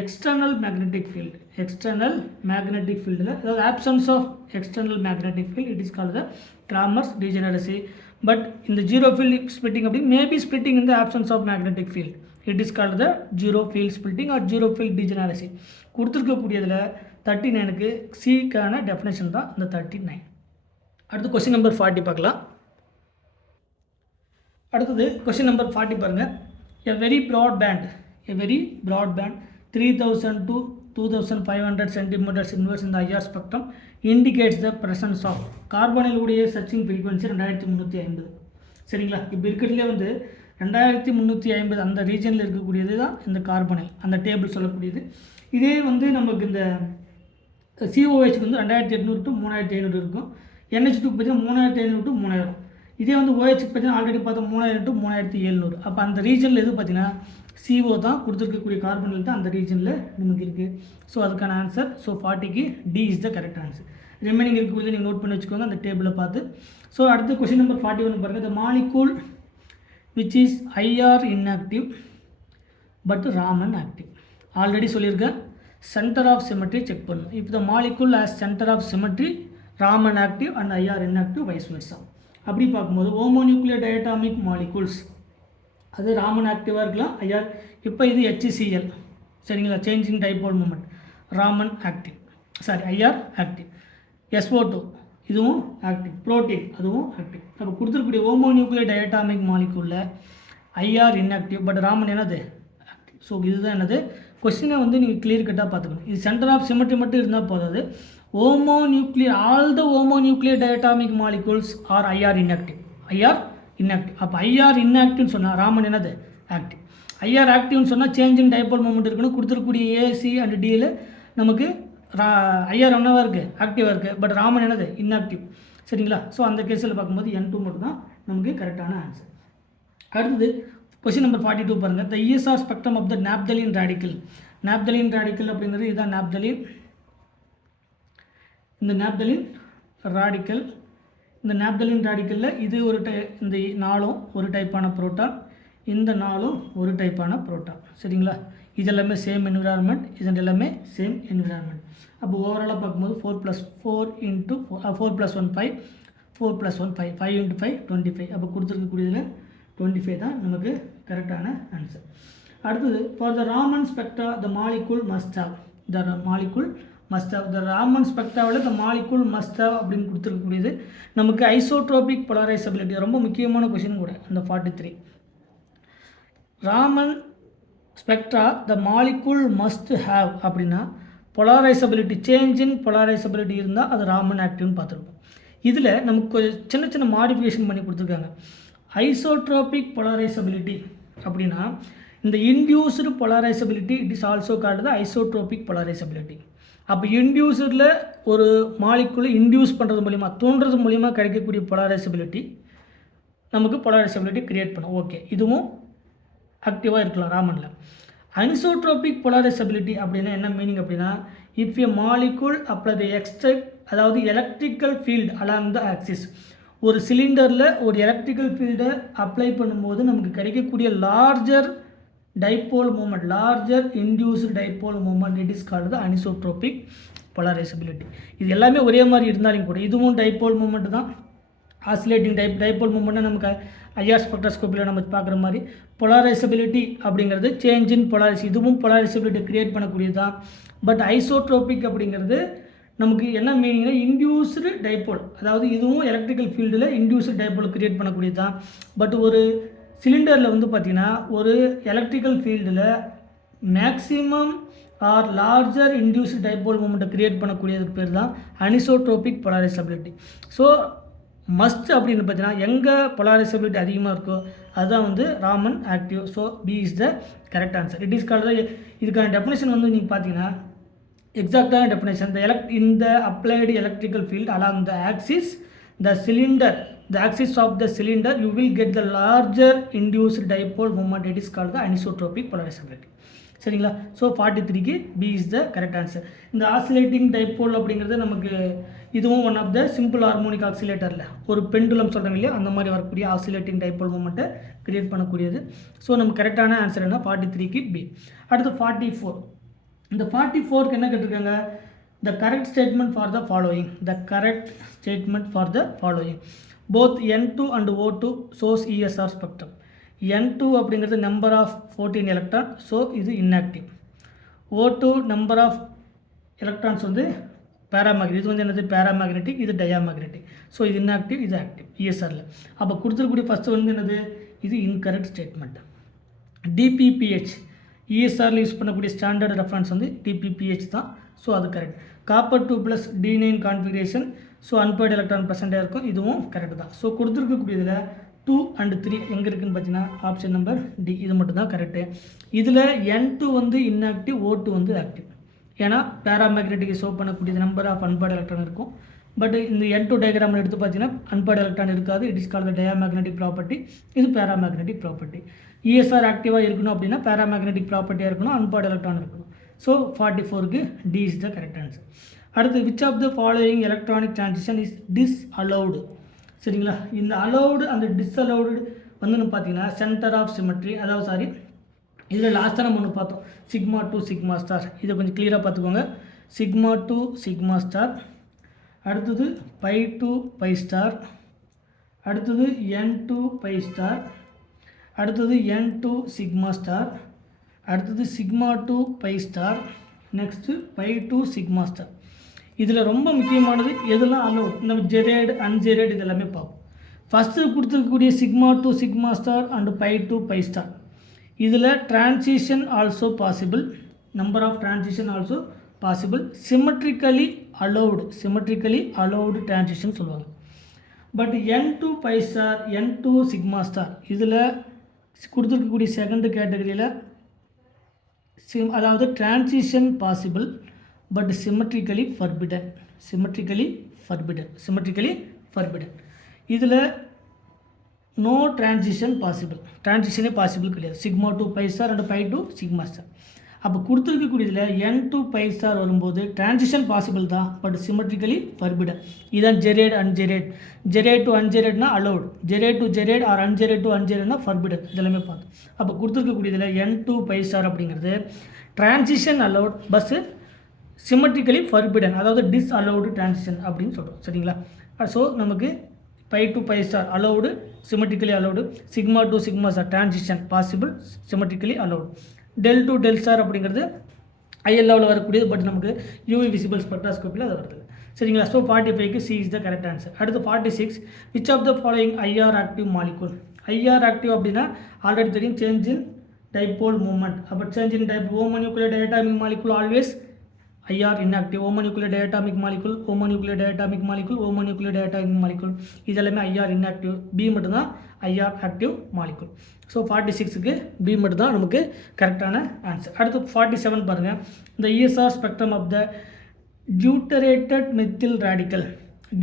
external magnetic field, external magnetic ஃபீல்டில் அதாவது absence of external magnetic field it is called the Kramers degeneracy. But இந்த zero field splitting அப்படி maybe splitting இந்த absence of magnetic field it is called the zero field splitting or zero field degeneracy. கொடுத்துருக்கக்கூடியதில் 39க்கு சிக்கான definition தான் இந்த 39. அடுத்து question number 40 பார்க்கலாம். அடுத்தது கொஸ்டின் நம்பர் 40 பாருங்கள். a very broad band 3000 to 2500 centimeters inverse in the IR spectrum indicates the presence of கார்பனில் உடைய சர்ச்சிங் ஃப்ரீக்வன்சி 2350. சரிங்களா? இப்போ இருக்கிறதுலே வந்து 2350 அந்த ரீஜனில் இருக்கக்கூடியது தான் இந்த கார்பனில் அந்த டேபிள் சொல்லக்கூடியது. இதே வந்து நமக்கு இந்த COH வந்து 2800 to 3500 இருக்கும். NH2 பார்த்தீங்கன்னா 3500 to 3000. இதே வந்து OH பார்த்தீங்கன்னா ஆல்ரெடி பார்த்தோம் 3000 to 3700. அப்போ அந்த ரீஜனில் எது பார்த்தீங்கன்னா CO தான் கொடுத்துருக்கக்கூடிய கார்பனில் தான் அந்த ரீஜனில் நமக்கு இருக்குது. ஸோ அதுக்கான ஆன்சர் ஸோ 40க்கு D is the correct answer. Remaining இருக்கக்கூடியது நீங்கள் நோட் பண்ணி வச்சுக்கோங்க அந்த டேபிளை பார்த்து. ஸோ அடுத்த கொஸ்டின் நம்பர் 41 பாருங்கள். The molecule which is IR inactive but Raman active. Already சொல்லியிருக்கேன் சென்டர் ஆஃப் சிமெட்ரி செக் பண்ணணும். இப்போ the molecule has centre of symmetry Raman active and IR inactive vice versa. அப்படி பார்க்கும்போது ஹோமோநியூக்ளியர் டயட்டாமிக் மாலிகூல்ஸ் அது ராமன் ஆக்டிவாக இருக்கலாம் ஐஆர். இப்போ இது HCl சரிங்களா, changing dipole moment Raman active, sorry IR active. SO2 இதுவும் ஆக்டிவ், புரோட்டீன் அதுவும் ஆக்டிவ். அப்போ கொடுத்துருக்கக்கூடிய ஹோமோநியூக்ளியர் டயட்டாமிக் மாலிகூலில் ஐஆர் இன்ஆக்டிவ், பட் ராமன் என்னது ஆக்டிவ். ஸோ இதுதான் என்னது கொஸ்டினை வந்து நீங்கள் கிளியர் கட்டாக பார்த்துக்கணும். இது சென்டர் ஆஃப் சிமெட்ரி மட்டும் இருந்தால் போதாது. All the homonuclear diatomic molecules are IR inactive. IR inactive. அப்போ ஐஆர் இன்ஆக்டிவ்னு சொன்னால் ராமன் என்னது ஆக்டிவ். ஐஆர் ஆக்டிவ்னு சொன்னால் சேஞ்ச் இன் டைபோல் மூமெண்ட் இருக்கணும். கொடுத்துருக்கூடிய ஏசி அண்ட் டியில் நமக்கு ஐஆர் என்னவாக இருக்குது ஆக்டிவாக இருக்குது, பட் ராமன் என்னது இன்ஆக்டிவ். சரிங்களா? ஸோ அந்த கேஸில் பார்க்கும்போது N2 மட்டும் தான் நமக்கு கரெக்டான ஆன்சர். அடுத்தது கொஸ்டின் நம்பர் 42 பாருங்கள். The ESR spectrum of the naphthalene radical. Naphthalene radical அப்படிங்கிறது இதுதான் நாப்தலின். இந்த நாப்தலின் ராடிக்கல், இந்த நாப்தலின் ராடிக்கலில் இது இந்த 4 ஒரு டைப்பான புரோட்டான், இந்த 4 ஒரு டைப்பான புரோட்டான். சரிங்களா? இது எல்லாமே சேம் என்விரான்மெண்ட், இது எல்லாமே சேம் என்விரான்மெண்ட். அப்போ ஓவராலாக பார்க்கும்போது 4 + 4 × 4 + 1 5, 4 + 1 5, 5 × 5 25. அப்போ கொடுத்துருக்கக்கூடியதில் 25 தான் நமக்கு கரெக்டான ஆன்சர். அடுத்தது for the Raman spectra the molecule must have. The Raman ஸ்பெக்ட்ராவில் த மாலிகூல் மஸ்ட் ஹேவ் அப்படின்னு கொடுத்துருக்கக்கூடியது நமக்கு ஐசோட்ரோபிக் போலரைசபிலிட்டி. ரொம்ப முக்கியமான கொஸ்டின் கூட அந்த 43. Raman spectra the molecule must have அப்படின்னா பொலாரைசபிலிட்டி, சேஞ்ச் இன் பொலாரைசபிலிட்டி இருந்தால் அது ராமன் ஆக்டிவ்னு பார்த்துருப்போம். இதில் நமக்கு சின்ன சின்ன மாடிஃபிகேஷன் பண்ணி கொடுத்துருக்காங்க. ஐசோட்ரோபிக் பொலாரைசபிலிட்டி அப்படின்னா இந்த induced polarizability it is also called isotropic polarizability. அப்போ இன்டியூஸில் ஒரு மாலிகுலை இன்டியூஸ் பண்ணுறது மூலிமா, தூண்டுறது மூலிமா கிடைக்கக்கூடிய பொலாரைசபிலிட்டி நமக்கு பொலாரைசபிலிட்டி கிரியேட் பண்ணும். ஓகே, இதுவும் ஆக்டிவாக இருக்கலாம் ராமனில். அனிசோட்ரோபிக் பொலாரைசபிலிட்டி அப்படின்னா என்ன மீனிங் அப்படின்னா if a molecule apply the அதாவது electrical field along the axis. ஒரு சிலிண்டரில் ஒரு எலக்ட்ரிக்கல் ஃபீல்டை அப்ளை பண்ணும்போது நமக்கு கிடைக்கக்கூடிய larger dipole moment, larger induced dipole moment it is called the anisotropic polarizability. இது எல்லாமே ஒரே மாதிரி இருந்தாலும் கூட இதுவும் டைபோல் மூமெண்ட் தான். ஆசிலேட்டிங் டைபோல் மூமெண்ட்னா நமக்கு ஐஆர் ஸ்பெக்ட்ரோஸ்கோப்பியில் நம்ம பார்க்குற மாதிரி பொலாரைசபிலிட்டி அப்படிங்கிறது சேஞ்ச் இன் இதுவும் பொலாரைசபிலிட்டி கிரியேட் பண்ணக்கூடியது தான். பட் ஐசோட்ரோபிக் அப்படிங்கிறது நமக்கு என்ன மீனிங்னா இன்டியூஸ்டு டைபோல், அதாவது இதுவும் எலக்ட்ரிக்கல் ஃபீல்டில் இன்டியூஸ்டு டைபோல் கிரியேட் பண்ணக்கூடியது தான். பட் ஒரு சிலிண்டரில் வந்து பார்த்திங்கன்னா ஒரு எலக்ட்ரிக்கல் ஃபீல்டில் maximum or larger induced dipole மூமெண்ட்டை கிரியேட் பண்ணக்கூடியதுக்கு பேர் தான் அனிசோட்ரோபிக் பொலாரைசபிலிட்டி. ஸோ மஸ்ட் அப்படின்னு பார்த்தீங்கன்னா எங்கே பொலாரைசபிலிட்டி அதிகமாக இருக்கோ அதுதான் வந்து Raman active. So B is the correct answer. It is called. இதுக்கான டெஃபினேஷன் வந்து நீங்கள் பார்த்தீங்கன்னா எக்ஸாக்டான டெஃபினேஷன் இந்த applied electrical field along the axis the cylinder the axis of the cylinder you will get the larger induced dipole moment. It is called the anisotropic polarizability. சரிங்களா? So 43க்கு B is the correct answer. இந்த oscillating dipole அப்படிங்கிறது நமக்கு இதுவும் one of the simple harmonic ஆக்சிலேட்டரில் ஒரு pendulum சொல்கிறாங்க இல்லையா, அந்த மாதிரி வரக்கூடிய ஆசிலேட்டிங் டைபோல் மூமெண்ட்டை கிரியேட் பண்ணக்கூடியது. ஸோ நம்ம கரெக்டான ஆன்சர் என்ன 43க்கு பி. அடுத்து 44. இந்த 44க்கு என்ன கேட்டிருக்காங்க? The correct statement for the following. Both N2 and O2 shows ESR spectrum. N2 அப்படிங்கிறது நம்பர் ஆஃப் 14 எலக்ட்ரான், ஸோ இது inactive. O2 number of electrons வந்து பேராமேக்னெட்டிக், இது வந்து என்னது பேராமேக்னெட்டிக், இது டயாமேக்னெட்டிக். ஸோ இது இன்ஆக்டிவ், இது ஆக்டிவ் ESRல. அப்போ கொடுத்துருக்கூடிய ஃபஸ்ட்டு வந்து என்னது, இது இன்கரெக்ட் ஸ்டேட்மெண்ட். DPPH ESRல யூஸ் பண்ணக்கூடிய ஸ்டாண்டர்ட் ரெஃபரன்ஸ் வந்து DPPH தான். ஸோ அது correct. Copper 2+ D9 configuration, so unpaired electron ப்ரெசென்ட்டாக இருக்கும், இதுவும் கரெக்ட் தான். ஸோ கொடுத்துருக்கக்கூடியதில் 2 and 3 எங்கே இருக்குதுன்னு பார்த்தீங்கன்னா ஆப்ஷன் நம்பர் டி, இது மட்டும் தான் கரெக்டு. இதில் N2 வந்து இன்ஆக்டிவ், O2 வந்து ஆக்டிவ். ஏன்னா பேராமேக்னெட்டிக் ஷோ பண்ணக்கூடியது நம்பர் ஆஃப் அன்பேர்டு எலக்ட்ரான் இருக்கும். பட் இந்த N2 டயக்ராமில் எடுத்து பார்த்தீங்கன்னா அன்பேர்டு எலக்ட்ரான் இருக்காது. It is called diamagnetic property, இது பேராமேக்னெட்டிக் ப்ராப்பர்ட்டி. ESR ஆக்டிவாக இருக்கணும் அப்படின்னா பேராமேக்னெட்டிக் ப்ராப்பர்ட்டியாக இருக்கணும், அன்பேர்டு எலக்ட்ரான் இருக்கணும். ஸோ 44க்கு D is the correct answer. அடுத்து which of the following electronic transition is disallowed. சரிங்களா? இந்த அலவுடு அந்த டிஸ்அலவுடு வந்து பார்த்தீங்கன்னா சென்டர் ஆஃப் சிமெட்ரி, அதாவது இதில் லாஸ்ட்டாக நம்ம ஒன்று பார்த்தோம் சிக்மா 2 சிக்மா ஸ்டார். இதை கொஞ்சம் கிளியராக பார்த்துக்கோங்க. சிக்மா 2 சிக்மா ஸ்டார், அடுத்தது பை 2 பை ஸ்டார், அடுத்தது N2 பை ஸ்டார், அடுத்தது N2 சிக்மா ஸ்டார், அடுத்தது sigma 2 pi star, next pi 2 sigma star. இதில் ரொம்ப முக்கியமானது எதெல்லாம் அலோட், நம்ம ஜெரேடு அன்ஜெரேடு இதெல்லாமே பார்ப்போம். ஃபஸ்ட்டு கொடுத்துருக்கக்கூடிய sigma to sigma star and pi to pi star. இதில் transition also possible, number of transition also possible, symmetrically allowed transition சொல்லுவாங்க. But n to pi star, n to sigma star இதில் கொடுத்துருக்கக்கூடிய second கேட்டகரியில் அதாவது transition possible but symmetrically forbidden. இதில் no transition possible, டிரான்சிஷனே possible கிடையாது. Sigma to pi star and pi to sigma star. அப்போ கொடுத்துருக்கக்கூடியதில் என் டு பை ஸ்டார் வரும்போது டிரான்சிஷன் பாசிபிள் தான், பட் சிமெட்ரிக்கலி ஃபர்பிடன். இதுதான் ஜெரேட் அன்ஜெரேட். ஜெரேட் டு அன்ஜெரேட்னா allowed, gerade to gerade or ungerade to அன்ஜெரேட்னா forbidden. இதெல்லாமே பார்த்தோம். அப்போ கொடுத்துருக்கக்கூடியதில் என் டு பை ஸ்டார் அப்படிங்கிறது transition allowed but symmetrically forbidden, அதாவது டிஸ்அலோவ்டு டிரான்சிஷன் அப்படின்னு சொல்கிறோம். சரிங்களா? ஸோ நமக்கு pi to pi star allowed, symmetrically allowed, sigma to sigma star transition possible, symmetrically allowed. Delta to delta star அப்படிங்கிறது ஐஎல்ஓவில் வரக்கூடியது, but நமக்கு யூவி விசிபிள் ஸ்பெக்ட்ரோஸ்கோப்பியில் அது வருது. சரிங்களா? ஸோ 45க்கு C is the correct answer. அடுத்து 46, which of the following IR active molecule. IR active அப்படின்னா ஆல்ரெடி தெரியும், சேஞ்ச் இன் டைபோல் மூமெண்ட். அப்போ change in homonuclear diatomic molecule always IR inactive, homonuclear diatomic molecule, homonuclear diatomic molecule, homonuclear diatomic molecule. இதெல்லாமே IR inactive. B மட்டும்தான் IR active molecule. So 46க்கு B மட்டும்தான் நமக்கு கரெக்டான answer. அடுத்து 47 பாருங்கள். இந்த ESR spectrum of the deuterated methyl radical.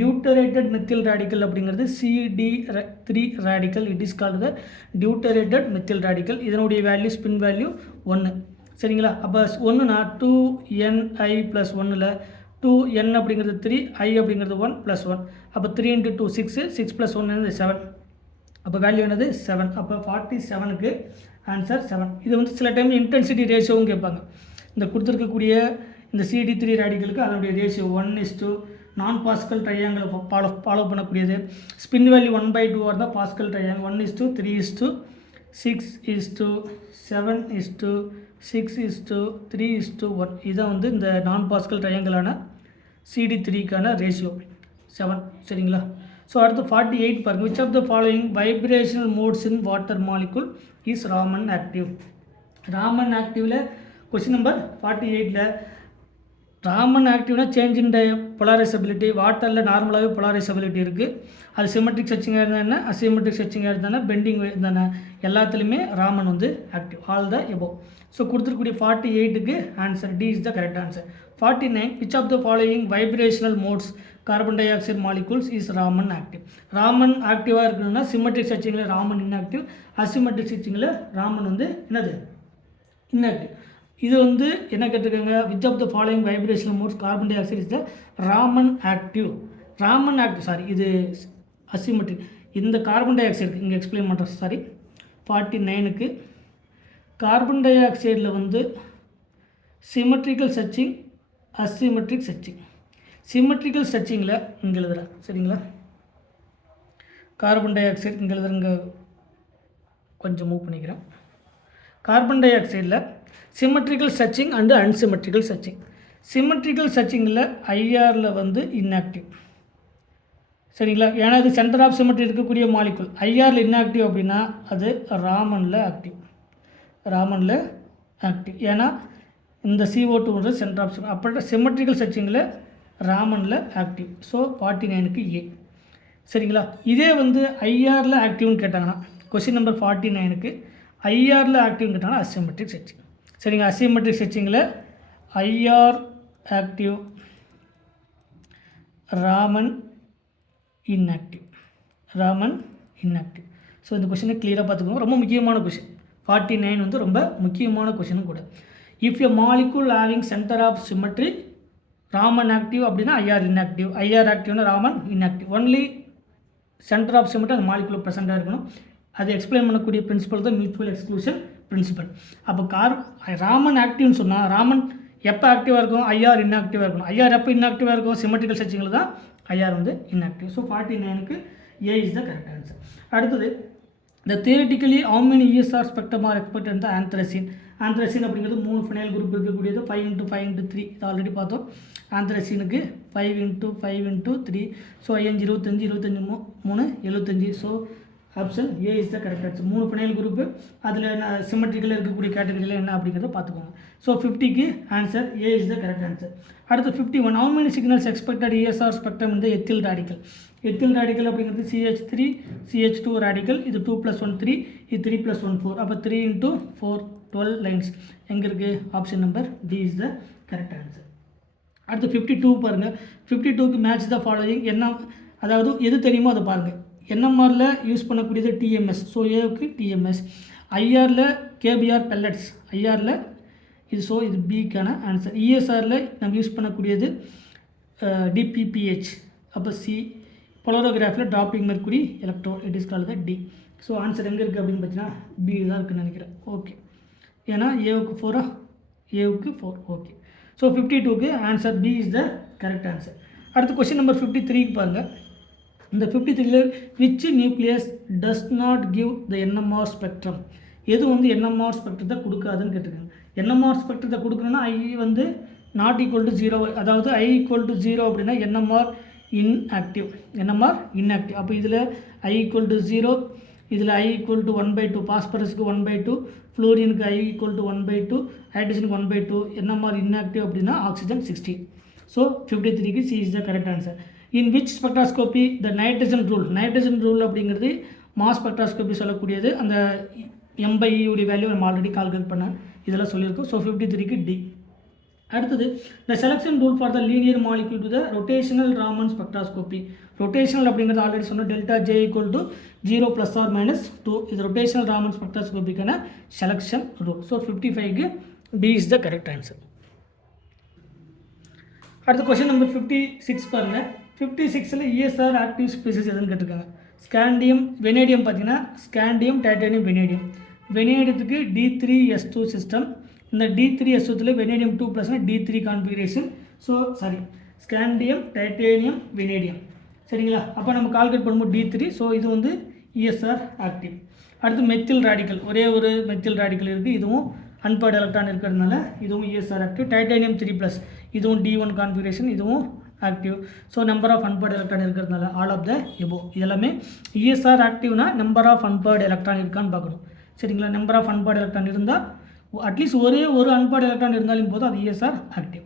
Deuterated methyl radical அப்படிங்கிறது CD3 radical. It is called the deuterated methyl radical. இதனுடைய வேல்யூ ஸ்பின் வேல்யூ 1. சரிங்களா? அப்போ 1னா 2ni + 1ல் 2n அப்படிங்கிறது 3, I அப்படிங்கிறது 1 + 1. அப்போ 3 × 2 6, 6 + 1 என்னது 7. அப்போ வேல்யூ என்னது 7. அப்போ 47க்கு ஆன்சர் 7. இது வந்து சில டைம் இன்டென்சிட்டி ரேஷியோவும் கேட்பாங்க. இந்த கொடுத்துருக்கக்கூடிய இந்த CD3 ரேடிக்கலுக்கு அதனுடைய ரேஷியோ 1:2 நான் பாஸ்கல் ட்ரையாங்கிள் ஃபாலோ பண்ணக்கூடியது. ஸ்பின் வேல்யூ 1/2 இருந்தால் பாஸ்கல் ட்ரையாங்கிள் 1:3:6:7:6:3:1. இதான் வந்து இந்த நான் பாஸ்கல் ட்ரையாங்கிளான CD3க்கான ரேஷியோ 7. சரிங்களா? ஸோ அடுத்து 48 பாருங்கள். Which of the following vibrational modes in water molecule is Raman active. Raman ஆக்டிவில் கொஸ்டின் நம்பர் 48ல் ராமன் ஆக்டிவ்னா சேஞ்ச் இன் பொலாரைசபிலிட்டி. வாட்டரில் நார்மலாகவே பொலாரைசபிலிட்டி இருக்குது. அது சிமெட்ரிக் சச்சிங்காக இருந்தால் என்ன, அசிமெட்ரிக் சச்சிங்காக இருந்தானே, பெண்டிங் இருந்தானே, எல்லாத்துலேயுமே ராமன் வந்து active. All the above. So கொடுத்துருக்கூடிய 48க்கு answer D is the correct answer. 49, which of the following vibrational modes carbon dioxide molecules is Raman active. Raman ஆக்டிவாக இருக்கணும்னா சிமெட்ரிக் சச்சிங்கில் ராமன் இன்ஆக்டிவ், அசிமெட்ரிக் சச்சிங்கில் ராமன் வந்து என்னது இன்ஆக்டிவ். இது வந்து என்ன கேட்டிருக்காங்க, which of the following vibrational modes carbon dioxide is the Raman active. Raman active sorry இது அசிமெட்ரிக். இந்த கார்பன் டை ஆக்சைடு இங்கே எக்ஸ்பிளைன் பண்ணுறோம். சாரி 49க்கு கார்பன் டை ஆக்சைடில் வந்து சிமெட்ரிக்கல் சச்சிங், அசிமெட்ரிக் சச்சிங். சிமெட்ரிக்கல் சச்சிங்கில் இங்கே எழுதுகிறேன். சரிங்களா? கார்பன் டை ஆக்சைடு இங்கே எழுதுறங்க, கொஞ்சம் மூவ் பண்ணிக்கிறேன். கார்பன் டை ஆக்சைடில் சிமெட்ரிக்கல் சச்சிங் அண்டு அன்சிமெட்ரிக்கல் சச்சிங். சிமெட்ரிக்கல் சச்சிங்கில் ஐஆரில் வந்து இன்ஆக்டிவ். சரிங்களா? ஏன்னா அது சென்டர் ஆஃப் சிமெட்ரி இருக்கக்கூடிய மாலிகுல். ஐஆரில் இன்ஆக்டிவ் அப்படின்னா அது ராமனில் ஆக்டிவ். ஏன்னா இந்த CO2 சென்டர் ஆஃப் சிமெட்ரி. அப்போ சிமெட்ரிக்கல் சச்சிங்கில் ராமனில் ஆக்டிவ். ஸோ 49க்கு ஏ. சரிங்களா? இதே வந்து ஐஆரில் ஆக்டிவ்னு கேட்டாங்கன்னா கொஸ்டின் நம்பர் 49க்கு ஐஆரில் ஆக்டிவ்னு கேட்டாங்கன்னா அசிமெட்ரிக் சச்சிங். சரிங்க? அசிமெட்ரிக் சச்சிங்கில் IR active, Raman inactive. So இந்த கொஷினை கிளியராக பார்த்துக்கோங்க. ரொம்ப முக்கியமான கொஷின். 49 வந்து ரொம்ப முக்கியமான கொஷினும் கூட. If a molecule having centre of symmetry Raman active அப்படின்னா ஐஆர் இன்ஆக்டிவ். ஐஆர் ஆக்டிவ்னா Raman inactive. Only centre of symmetry அந்த மாலிகுலர் ப்ரெசென்ட்டாக இருக்கணும். அது எக்ஸ்பிளைன் பண்ணக்கூடிய பிரின்சிபல் தான் மியூச்சுவல் எக்ஸ்க்ளூஷன் பிரின்சிபல். அப்போ ராமன் ஆக்டிவ்னு சொன்னால் ராமன் எப்போ ஆக்டிவாக இருக்கும், ஐஆர் இன்ஆக்டிவாக இருக்கணும். ஐஆர் எப்போ இன்ஆக்டிவாக இருக்கும், சிமெட்ரிக்கல் சச்சிங்கில் தான் ஐஆர் வந்து இன்ஆக்டிவ். ஸோ 49க்கு A is the correct answer. அடுத்தது, the theoretically how many ESR spectrum are expected in the anthracene. ஆந்த்ரசீன் அப்படிங்கிறது 3 ஃபினைல் குரூப் இருக்கக்கூடியது 5 × 5 × 3 இது ஆல்ரெடி பார்த்தோம். ஆந்த்ரசீனுக்கு 5 × 5 × 3 so 5 25 25 3 75 so option A is the correct answer. 3 phenyl group அதில் சிமெட்ரிக்கலில் இருக்கக்கூடிய கேட்டகரியில் என்ன அப்படிங்கிறத பார்த்துக்கோங்க. ஸோ 50க்கு answer A is the correct answer. அடுத்து 51 how many signals expected ESR spectrum in the ethyl radical. ethyl radical அப்படிங்கிறது CH3 CH2 radical, இது 2 + 1 3, இது 3 + 1 4, அப்போ 3 × 4 12 லைன்ஸ் எங்கே இருக்குது? Option number D is the correct answer. அடுத்து 52 பாருங்கள். 52க்கு மேட்ச் த ஃபாலோயிங் என்ன, அதாவது எது தெரியுமோ அதை பாருங்கள். என்எம்ஆரில் யூஸ் பண்ணக்கூடியது டிஎம்எஸ், ஸோ ஏவுக்கு டிஎம்எஸ். ஐஆரில் கேபிஆர் பெல்லட்ஸ், ஐஆரில் இது, ஸோ இது பிக்கான ஆன்சர். இஎஸ்ஆரில் நம்ம யூஸ் பண்ணக்கூடியது டிபிபிஹெச், அப்போ சி. பொலரோகிராஃபில் dropping mercury electrode, it is called the D. So answer எங்கே இருக்குது அப்படின்னு பார்த்தீங்கன்னா பி தான் இருக்குன்னு நினைக்கிறேன். ஓகே, ஏன்னா ஏவுக்கு 4, ஏவுக்கு 4. ஓகே, ஸோ 52க்கு answer B is the correct answer. அடுத்து கொஸ்டின் நம்பர் 53க்கு பாருங்கள். இந்த 53ல் which nucleus does not give the NMR spectrum, எது வந்து என்எம்ஆர் ஸ்பெக்ட்ரத்தை கொடுக்காதுன்னு கேட்டிருக்காங்க. என்எம்ஆர் ஸ்பெக்ட்ரத்தை கொடுக்கணும்னா ஐ வந்து நாட் ஈக்குவல் டு 0, அதாவது ஐ ஈக்குவல் டு 0 அப்படின்னா என்எம்ஆர் இன்ஆக்டிவ், என்எம்ஆர் இன்ஆக்டிவ். அப்போ இதில் ஐ ஈக்குவல் டு 0, இதில் ஐ ஈக்குவல் டு 1/2, பாஸ்பரஸுக்கு 1/2, ஃப்ளோரினுக்கு ஐ ஈக்குவல் டு 1/2, ஹைட்ரஜனுக்கு 1/2, என்எம்ஆர் இன்ஆக்டிவ் அப்படின்னா ஆக்சிஜன் 60. ஸோ 53க்கு C is the correct answer. In which spectroscopy the nitrogen rule, nitrogen rule அப்படிங்கிறது மாஸ் ஸ்பெக்ட்ராஸ்கோபி சொல்லக்கூடியது. அந்த M/E உடைய வேல்யூ நம்ம ஆல்ரெடி கால்குலேட் பண்ண இதெல்லாம் சொல்லியிருக்கோம். ஸோ 53க்கு டி. அடுத்தது the selection rule for the linear molecule to the rotational Raman spectroscopy. Rotational அப்படிங்கிறது ஆல்ரெடி சொன்ன டெல்டா ஜே ஈக்குவல் டு 0 ± 2, இது ரொட்டேஷனல் ராமன் ஸ்பெக்ட்ராஸ்கோபிக்கான செலெக்ஷன் ரூல். ஸோ 55க்கு D is the correct answer. அடுத்த கொஸ்டின் நம்பர் 56 பாருங்கள். 56ல் இஎஸ்ஆர் ஆக்டிவ் ஸ்பீசிஸ் எதுன்னு கேட்டிருக்காங்க. ஸ்காண்டியம், வெனேடியம் பார்த்தீங்கன்னா ஸ்காண்டியம், டைட்டானியம், வெனேடியம். வெனேடியத்துக்கு D3S2 சிஸ்டம். இந்த D3S2 vanadium 2+ D3 configuration. So sorry, scandium, titanium, vanadium. சரிங்களா? அப்போ நம்ம கால்குலேட் பண்ணும்போது D3. ஸோ இது வந்து இஎஸ்ஆர் ஆக்டிவ். அடுத்து மெத்தில் ராடிக்கல், ஒரே ஒரு மெத்தில் ராடிக்கல் இருக்குது, இதுவும் அன்பேர்டு எலக்ட்ரான் இருக்கிறதுனால இதுவும் இஎஸ்ஆர் ஆக்டிவ். டைட்டானியம் 3+, இதுவும் D1 கான்ஃபிகரேஷன், இதுவும் active. So number of unpaired electron இருக்கிறதுனால ஆல் ஆஃப் த எபோ. இதெல்லாமே இஎஸ்ஆர் ஆக்டிவ்னா நம்பர் ஆஃப் அன்பேர்டு எலக்ட்ரான் இருக்கான்னு பார்க்கணும். சரிங்களா? நம்பர் ஆஃப் அன்பேர்டு எலக்ட்ரான் இருந்தால் அட்லீஸ்ட் ஒரே ஒரு அன்பேர்டு எலக்ட்ரான் இருந்தாலும் போதும், அது இஎஸ்ஆர் ஆக்டிவ்.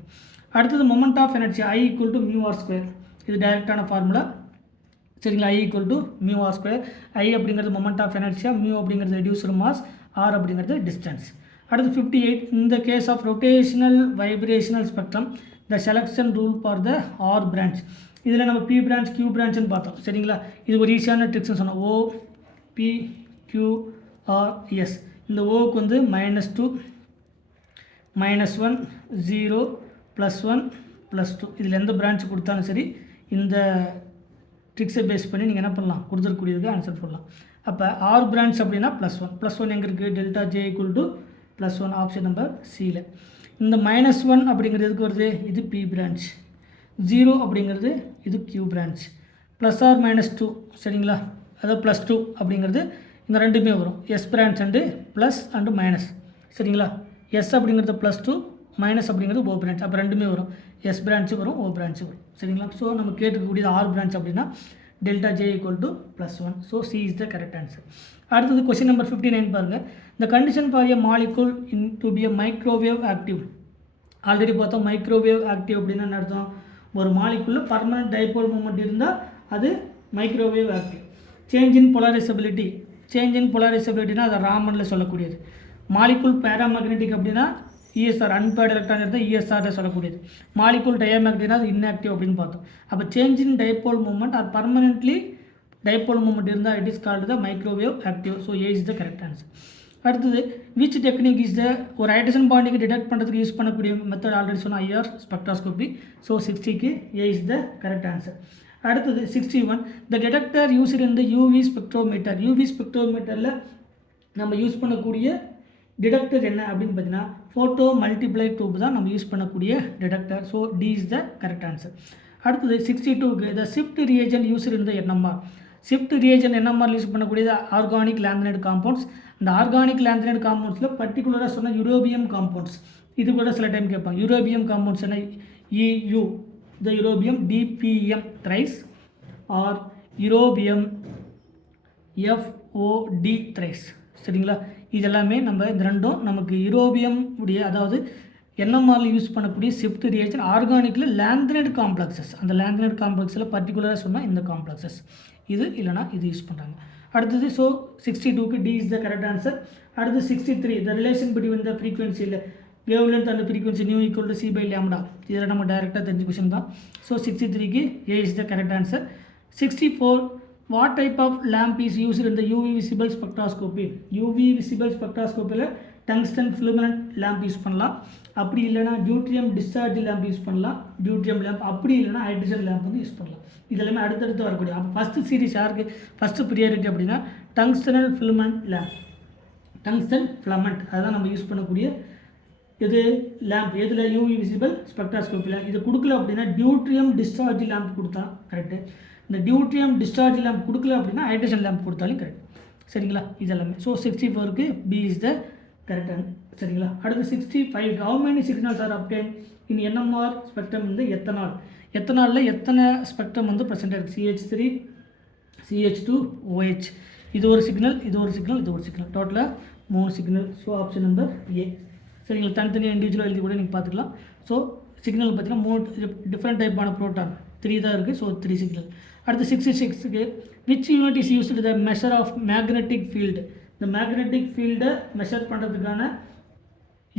அடுத்தது moment of energy I = μr². இது டைரக்டான ஃபார்முலா. சரிங்களா? I = μr². I அப்படிங்கிறது மொமெண்ட் ஆஃப் எனர்ஜியா, மியூ அப்படிங்கிறது ரெடியூசர் மாஸ், ஆர் அப்படிங்கிறது டிஸ்டன்ஸ். அடுத்து 58 இந்த case of rotational vibrational spectrum the selection rule for the R branch. இதில் நம்ம பி பிரான்ச், கியூ பிரான்ச்னு பார்த்தோம். சரிங்களா? இது ஒரு ஈஸியான ட்ரிக்ஸ்னு சொன்னோம். O P Q R S. இந்த ஓவுக்கு வந்து -2 -1 0 +1 +2, இதில் எந்த பிரான்ச் கொடுத்தாலும் சரி இந்த ட்ரிக்ஸை பேஸ் பண்ணி நீங்கள் என்ன பண்ணலாம், கொடுத்துருக்கூடியதுக்கு ஆன்சர் பண்ணலாம். அப்போ ஆர் பிரான்ச் அப்படின்னா +1 எங்கே இருக்குது? டெல்டா ஜே = +1, ஆப்ஷன் நம்பர் சியில். இந்த -1 அப்படிங்கிறது எதுக்கு வருது? இது பி பிரான்ச். 0 அப்படிங்கிறது இது கியூ பிரான்ச். +or-2, சரிங்களா? அதாவது +2 அப்படிங்கிறது இந்த ரெண்டுமே வரும். S branch and plus and minus. சரிங்களா? எஸ் அப்படிங்கிறது +2, மைனஸ் அப்படிங்கிறது ஓ பிரான்ச். அப்போ ரெண்டுமே வரும், எஸ் பிரான்ச்சு வரும், ஓ பிரான்ச்சு வரும். சரிங்களா? ஸோ நம்ம கேட்டுக்கக்கூடியது ஆர் பிரான்ச் அப்படின்னா delta J = +1. So C is the correct answer. அடுத்தது கொஸ்டின் நம்பர் 59 பாருங்கள். The condition for a molecule in to be a microwave active. Already பார்த்தோம் மைக்ரோவேவ் ஆக்டிவ் அப்படின்னு என்ன அர்த்தம்? ஒரு மாலிகுலில் பர்மனெண்ட் டைபோல் மூமெண்ட் இருந்தால் அது microwave active. Change in polarizability, change in போலரைசபிலிட்டினா அதை ராமனில் சொல்லக்கூடியது. மாலிகுல் பேராமேக்னெட்டிக் அப்படின்னா இஎஸ்ஆர், அன்பேர்டு எலக்ட்ரான் இருந்தால் இஎஸ்ஆர் சொல்லக்கூடியது. மாலிகுல் டயமேக்னெட்டிக்னா அது இன்ஆக்டிவ் அப்படின்னு பார்த்தோம். அப்போ change in dipole moment or permanently dipole moment இருந்தால் it is called the microwave active. So A is the correct answer. அடுத்தது விச் டெக்னிக் இஸ் த, ஒரு ஹைட்ரஜன் பாண்டிங்கு டிடெக்ட் பண்ணுறதுக்கு யூஸ் பண்ணக்கூடிய மெத்தட் ஆல்ரெடி சொன்ன IR spectroscopy. So 60க்கு A is the correct answer. அடுத்தது 61 the detector used in the UV spectrometer. UV ஸ்பெக்ட்ரோமீட்டரில் நம்ம use பண்ணக்கூடிய டிடெக்டர் என்ன அப்படின்னு பார்த்தீங்கன்னா ஃபோட்டோ மல்டிப்ளை டியூப் தான் நம்ம யூஸ் பண்ணக்கூடிய detector. So D is the correct answer. அடுத்தது 62க்கு the shift reagent used in the NMR. Shift reagent NMR use பண்ணக்கூடியது ஆர்கானிக் லாந்தினைடு காம்பவுண்ட்ஸ். இந்த ஆர்கானிக் லாந்தினைடு காம்பவுண்ட்ஸில் பர்டிகுலராக சொன்ன யூரோபியம் காம்பவுண்ட்ஸ், இது கூட சில டைம் கேட்பாங்க. யூரோபியம் காம்பவுண்ட்ஸ் என்ன? EU the eurobium, DPM thrice or eurobium FOD thrice. சரிங்களா? இதெல்லாமே நம்ம இந்த ரெண்டும் நமக்கு யூரோபியம் உடைய, அதாவது NMR யூஸ் பண்ணக்கூடிய ஷிஃப்ட் ரியேஜன் ஆர்கானிக்கில் லாந்தினைடு காம்ப்ளெக்ஸஸ், அந்த லாந்தினைடு காம்ப்ளெக்ஸில் பர்டிகுலராக சொன்னால் இந்த காம்ப்ளெக்ஸஸ், இது இல்லைனா இது யூஸ் பண்ணுறாங்க. அடுத்தது ஸோ 62க்கு D is the correct answer. அடுத்து 63 த ரிலேஷன் பிட்வீன் த ஃப்ரீக்வன்சியில் wavelength and frequency nu equal to C/λ. இதில் நம்ம டைரெக்டாக தெரிஞ்ச கொஷின் தான். ஸோ 63க்கு A is the correct answer. 64 what type of lamp is used in the UV visible spectroscopy. UV visible ஸ்பெக்ட்ராஸ்கோப்பியில் tungsten filament lamp use பண்ணலாம், அப்படி இல்லைனா டியூட்ரியம் டிஸ்சார்ஜ் லேம்ப் யூஸ் பண்ணலாம், டியூட்ரியம் லேம்ப், அப்படி இல்லைனா ஹைட்ரஜன் லேம்ப் வந்து use பண்ணலாம். இதெல்லாமே அடுத்தடுத்து வரக்கூடிய. அப்போ ஃபஸ்ட்டு சீரிஸ் யாருக்கு ஃபஸ்ட்டு ப்ரியாரிட்டி அப்படின்னா tungsten filament lamp, tungsten filament, அதுதான் நம்ம யூஸ் பண்ணக்கூடிய இது லேம்ப். எதில்? UV விசிபிள் ஸ்பெக்ட்ராஸ்கோப்பியில். இது கொடுக்கல அப்படின்னா டியூட்ரியம் டிஸ்சார்ஜ் லேம்ப் கொடுத்தா கரெக்டு. இந்த டியூட்ரியம் டிஸ்சார்ஜ் லேம்ப் கொடுக்கல அப்படின்னா ஹைட்ரஜன் லேம்ப் கொடுத்தாலும் கரெக்ட். சரிங்களா? இதெல்லாமே. ஸோ 64க்கு B இஸ் த கரெக்ட். சரிங்களா? அடுத்து 65 how many signals are obtain in NMR spectrum இந்த எத்தனால். எத்தனாலில் எத்தனை ஸ்பெக்ட்ரம் வந்து ப்ரெசென்ட் இருக்குது? CH3, CH2, OH. இது ஒரு சிக்னல், இது ஒரு சிக்னல், இது ஒரு சிக்னல், டோட்டலாக 3 signal. So option number A. சரிங்களா? தனித்தனியாக இண்டிவிஜுவல் எழுதி கூட நீங்கள் பார்த்துக்கலாம். ஸோ சிக்னல் பார்த்தீங்கன்னா 3 டிஃப்ரெண்ட் டைப்பான ப்ரோட்டான் 3 தான் இருக்குது. So 3 signal. அடுத்து 66க்கு which unit is used the measure of magnetic field. இந்த மேக்னெட்டிக் ஃபீல்டை மெஷர் பண்ணுறதுக்கான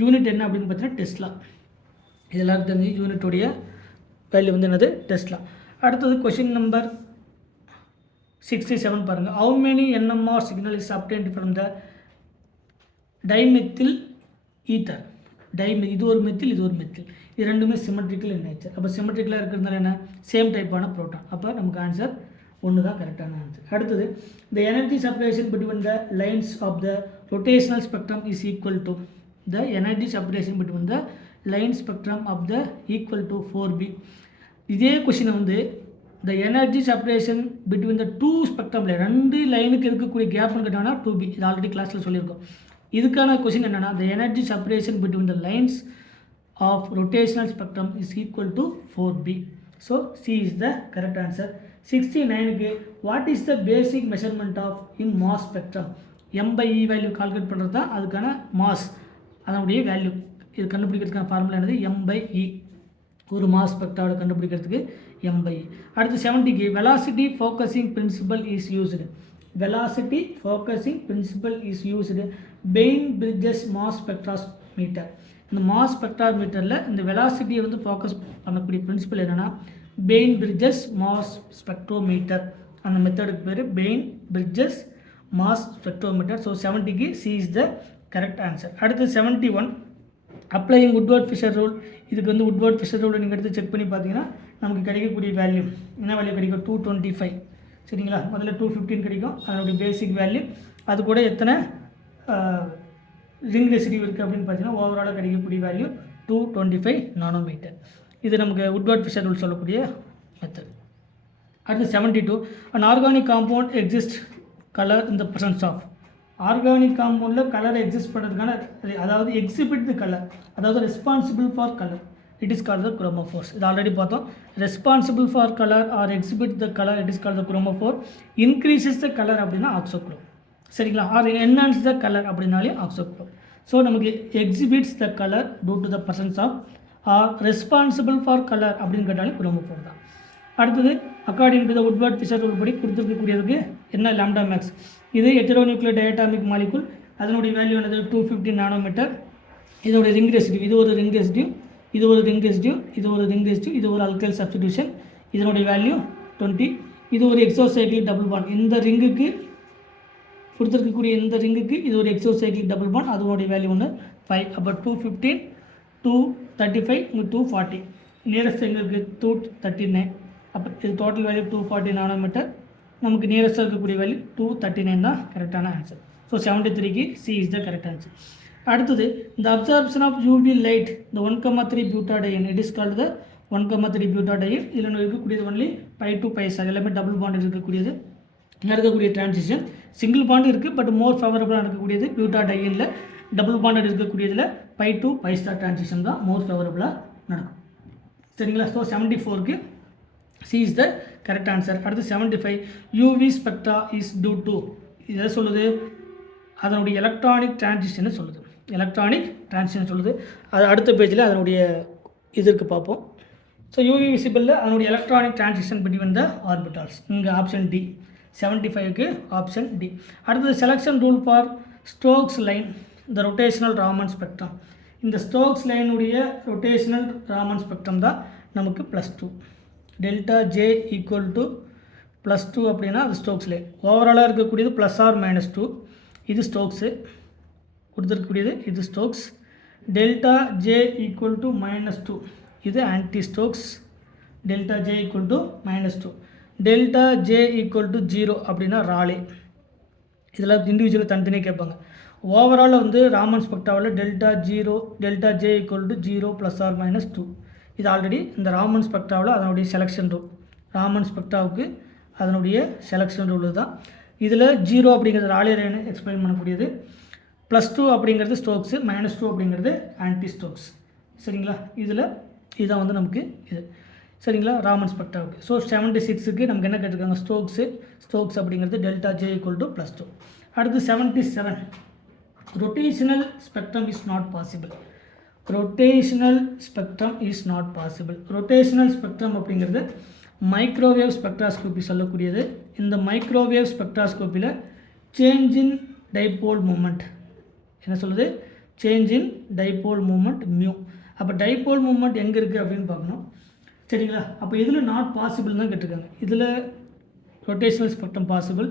யூனிட் என்ன அப்படின்னு பார்த்தீங்கன்னா டெஸ்லா. இது எல்லாருக்கும் தெரிஞ்சு யூனிட்டுடைய வேல்யூ வந்து என்னது? டெஸ்லா. அடுத்தது கொஷின் நம்பர் 67 பாருங்கள். How many NMR signal is obtained from the dimethyl ether. இது ஒரு மெத்தில், இது ஒரு மெத்தில், இது ரெண்டுமே சிமெட்ரிக்கல் இன் நேச்சர். அப்போ சிமெட்ரிக்கலாக இருக்கிறதுனால என்ன? சேம் டைப்பான ப்ரோட்டான். அப்போ நமக்கு ஆன்சர் 1 தான் கரெக்டான ஆன்சர். அடுத்தது the energy separation between the lines of the rotational spectrum is equal to the energy separation between the line spectrum of the equal to 4B. இதே கொஷினை வந்து the energy separation between the 2 ஸ்பெக்ட்ரமில் 2 லைனுக்கு இருக்கக்கூடிய கேப்னு கேட்டாங்கன்னா 2B. இது already கிளாஸில் சொல்லியிருக்கோம். இதுக்கான கொஷின் என்னென்னா the energy separation between the lines of rotational spectrum is equal to 4B. So C is the correct answer. 69க்கு what is the basic measurement of in mass spectrum. M/E value calculate பண்ணுறது தான் அதுக்கான mass, அதனுடைய value. இது கண்டுபிடிக்கிறதுக்கான formula என்னது? M/E. ஒரு mass ஸ்பெக்ட்ராவோட கண்டுபிடிக்கிறதுக்கு M/E. அடுத்து 70க்கு velocity focusing principle is used. Velocity focusing principle is used Bainbridge's mass spectrometer. இந்த மாஸ் ஸ்பெக்ட்ராமீட்டரில் இந்த வெலாசிட்டியை வந்து ஃபோக்கஸ் பண்ணக்கூடிய பிரின்சிபல் என்னென்னா பெயின் பிரிட்ஜஸ் மாஸ் ஸ்பெக்ட்ரோமீட்டர். அந்த மெத்தடுக்கு பேர் Bainbridge's mass spectrometer. So 70க்கு C is the correct answer. அடுத்து 71 அப்ளையிங் உட்வர்ட் ஃபிஷர் ரூல். இதுக்கு வந்து உட்வர்ட் ஃபிஷர் ரூலை நீங்கள் எடுத்து செக் பண்ணி பார்த்தீங்கன்னா நமக்கு கிடைக்கக்கூடிய வேல்யூ என்ன வேல்யூ கிடைக்கும்? 225. சரிங்களா? முதல்ல 215 கிடைக்கும், அதனுடைய பேசிக் வேல்யூ. அது கூட எத்தனை ரிங் ரெசிடியூ இருக்குது அப்படின்னு பார்த்தீங்கன்னா ஓவராலாக கிடைக்கக்கூடிய வேல்யூ 225 நானோமீட்டர். இது நமக்கு உட்வர்ட் ஃபிஷர் ரூல் சொல்லக்கூடிய மெத்தட். அடுத்து 72 an organic compound exists color in the presence of. Organic காம்பவுண்டில் கலர் எக்ஸிஸ்ட் பண்ணுறதுக்கான, அதாவது எக்ஸிபிட் தி கலர், அதாவது responsible for colour, it is called the chromophores. இது ஆல்ரெடி பார்த்தோம். Responsible for colour or exhibit the colour, it is called the chromophore. Increases the colour அப்படின்னா auxochrome. சரிங்களா? Or enhance the colour அப்படின்னாலே auxochrome. So நமக்கு exhibits the colour due to the presence of or responsible for colour அப்படின்னு கேட்டாலும் chromophore தான். அடுத்தது according to the Woodward Fisher rule படி கொடுத்துருக்கக்கூடியதுக்கு என்ன? Lambda max. இது ஹெட்டரோநியூக்ளியர் டயட்டாமிக் மாலிகுல், அதனுடைய வேல்யூ என்னது? 250 நானோமீட்டர். இதோடைய ரிங் ரெசிடியூ, இது ஒரு ரிங் ரெசிடியூ, இது ஒரு ரிங் ரெசிடியூ, இது ஒரு ரிங் ரெசிடியூ, இது ஒரு அல்கைல் சப்ஸ்டிடியூஷன். இதனுடைய வேல்யூ 20. இது ஒரு எக்ஸோசைக்ளிக் டபுள் பாண்ட். இந்த ரிங்குக்கு கொடுத்துருக்கக்கூடிய இந்த ரிங்குக்கு இது ஒரு எக்ஸோசைக்ளிக் டபுள் பாண்ட், அதனுடைய வேல்யூ 5. அப்போ 215, 235, 240. நியரஸ்ட் எங்கே இருக்குது? 239. அப்போ இது டோட்டல் வேல்யூ 240 நானோமீட்டர். நமக்கு நியரஸ்ட்டாக இருக்கக்கூடிய வேல்யூ 239 தான் கரெக்டான ஆன்சர். ஸோ 73க்கு C is the correct answer. அடுத்தது இந்த அப்சார்ப்ஷன் ஆஃப் UV லைட் இந்த 1,3 butadiene, it is called the 1,3 butadiene. இதில் இருக்கக்கூடியது ஒன்லி π to π சார், எல்லாமே டபுள் பாண்ட் இருக்கக்கூடியது. நடக்கக்கூடிய டிரான்சிஷன். சிங்கிள் பாண்ட் இருக்குது, பட் மோர் ஃபேவரபுளாக நடக்கக்கூடியது பியூட்டாடைனில். டபுள் பாண்டட் இருக்கக்கூடியதில் pi to pi star transition தான் மோர் ஃபேவரபுளாக நடக்கும். சரிங்களா? ஸோ 74க்கு C is the correct answer. அடுத்து 75 UV spectra is due to, இது எதை சொல்லுது? அதனுடைய எலக்ட்ரானிக் டிரான்சிஷனை சொல்லுது. எலக்ட்ரானிக் டிரான்சிஷன் சொல்லுது. அது அடுத்த பேஜில் அதனுடைய இதற்கு பார்ப்போம். ஸோ யூவி விசிபிளில் அதனுடைய electronic transition between the orbitals. இங்கே ஆப்ஷன் டி. 75க்கு ஆப்ஷன் டி. அடுத்தது selection rule for Stokes line the rotational Raman spectrum. இந்த ஸ்டோக்ஸ் லைனுடைய ரொட்டேஷனல் ராமன் ஸ்பெக்ட்ரம் தான் நமக்கு +2. டெல்டா ஜே ஈக்குவல் டு +2 அப்படின்னா அது ஸ்டோக்ஸ் லைன். ஓவராலாக இருக்கக்கூடியது +or-2, இது ஸ்டோக்ஸு கொடுத்துருக்கக்கூடியது, இது Stokes. Delta J equal to -2, இது anti Stokes. Delta J equal to -2. Delta J equal to 0 அப்படின்னா ராலே. இதில் இண்டிவிஜுவலாக தனித்தனியாக கேட்பாங்க. ஓவரால் வந்து ராமன் ஸ்பெக்ட்ராவில் delta J equal to 0 +or-2. இது ஆல்ரெடி இந்த ராமன் ஸ்பெக்ட்ராவில் அதனுடைய செலெக்ஷன் ரூல். ராமன் ஸ்பெக்ட்ராவுக்கு அதனுடைய செலெக்ஷன் ரூல் தான். இதில் 0 அப்படிங்கிறது ராலே லைனை எக்ஸ்பிளைன் பண்ணக்கூடியது. +2 அப்படிங்கிறது ஸ்டோக்ஸு, -2 அப்படிங்கிறது ஆன்டி ஸ்டோக்ஸ். சரிங்களா? இதில் இதான் வந்து நமக்கு இது. சரிங்களா? ராமன் ஸ்பெக்ட்ராவுக்கு. ஸோ 76க்கு நமக்கு என்ன கேட்டிருக்காங்க? ஸ்டோக்ஸ் அப்படிங்கிறது டெல்டா ஜே ஈக்குவல் டு +2. அடுத்து 77 rotational spectrum is not possible. Rotational spectrum is not possible. Rotational spectrum அப்படிங்கிறது மைக்ரோவேவ் ஸ்பெக்ட்ராஸ்கோபி சொல்லக்கூடியது. இந்த மைக்ரோவேவ் ஸ்பெக்ட்ராஸ்கோப்பியில் சேஞ்ச் இன் டைபோல் மூமெண்ட் என்ன சொல்லுது? Change in dipole moment mu. அப்போ டைபோல் மூமெண்ட் எங்கே இருக்குது அப்படின்னு பார்க்கணும். சரிங்களா? அப்போ இதில் நாட் பாசிபிள் தான் கேட்டிருக்காங்க. இதில் ரொட்டேஷனல் ஸ்பெக்ட்ரம் பாசிபிள்.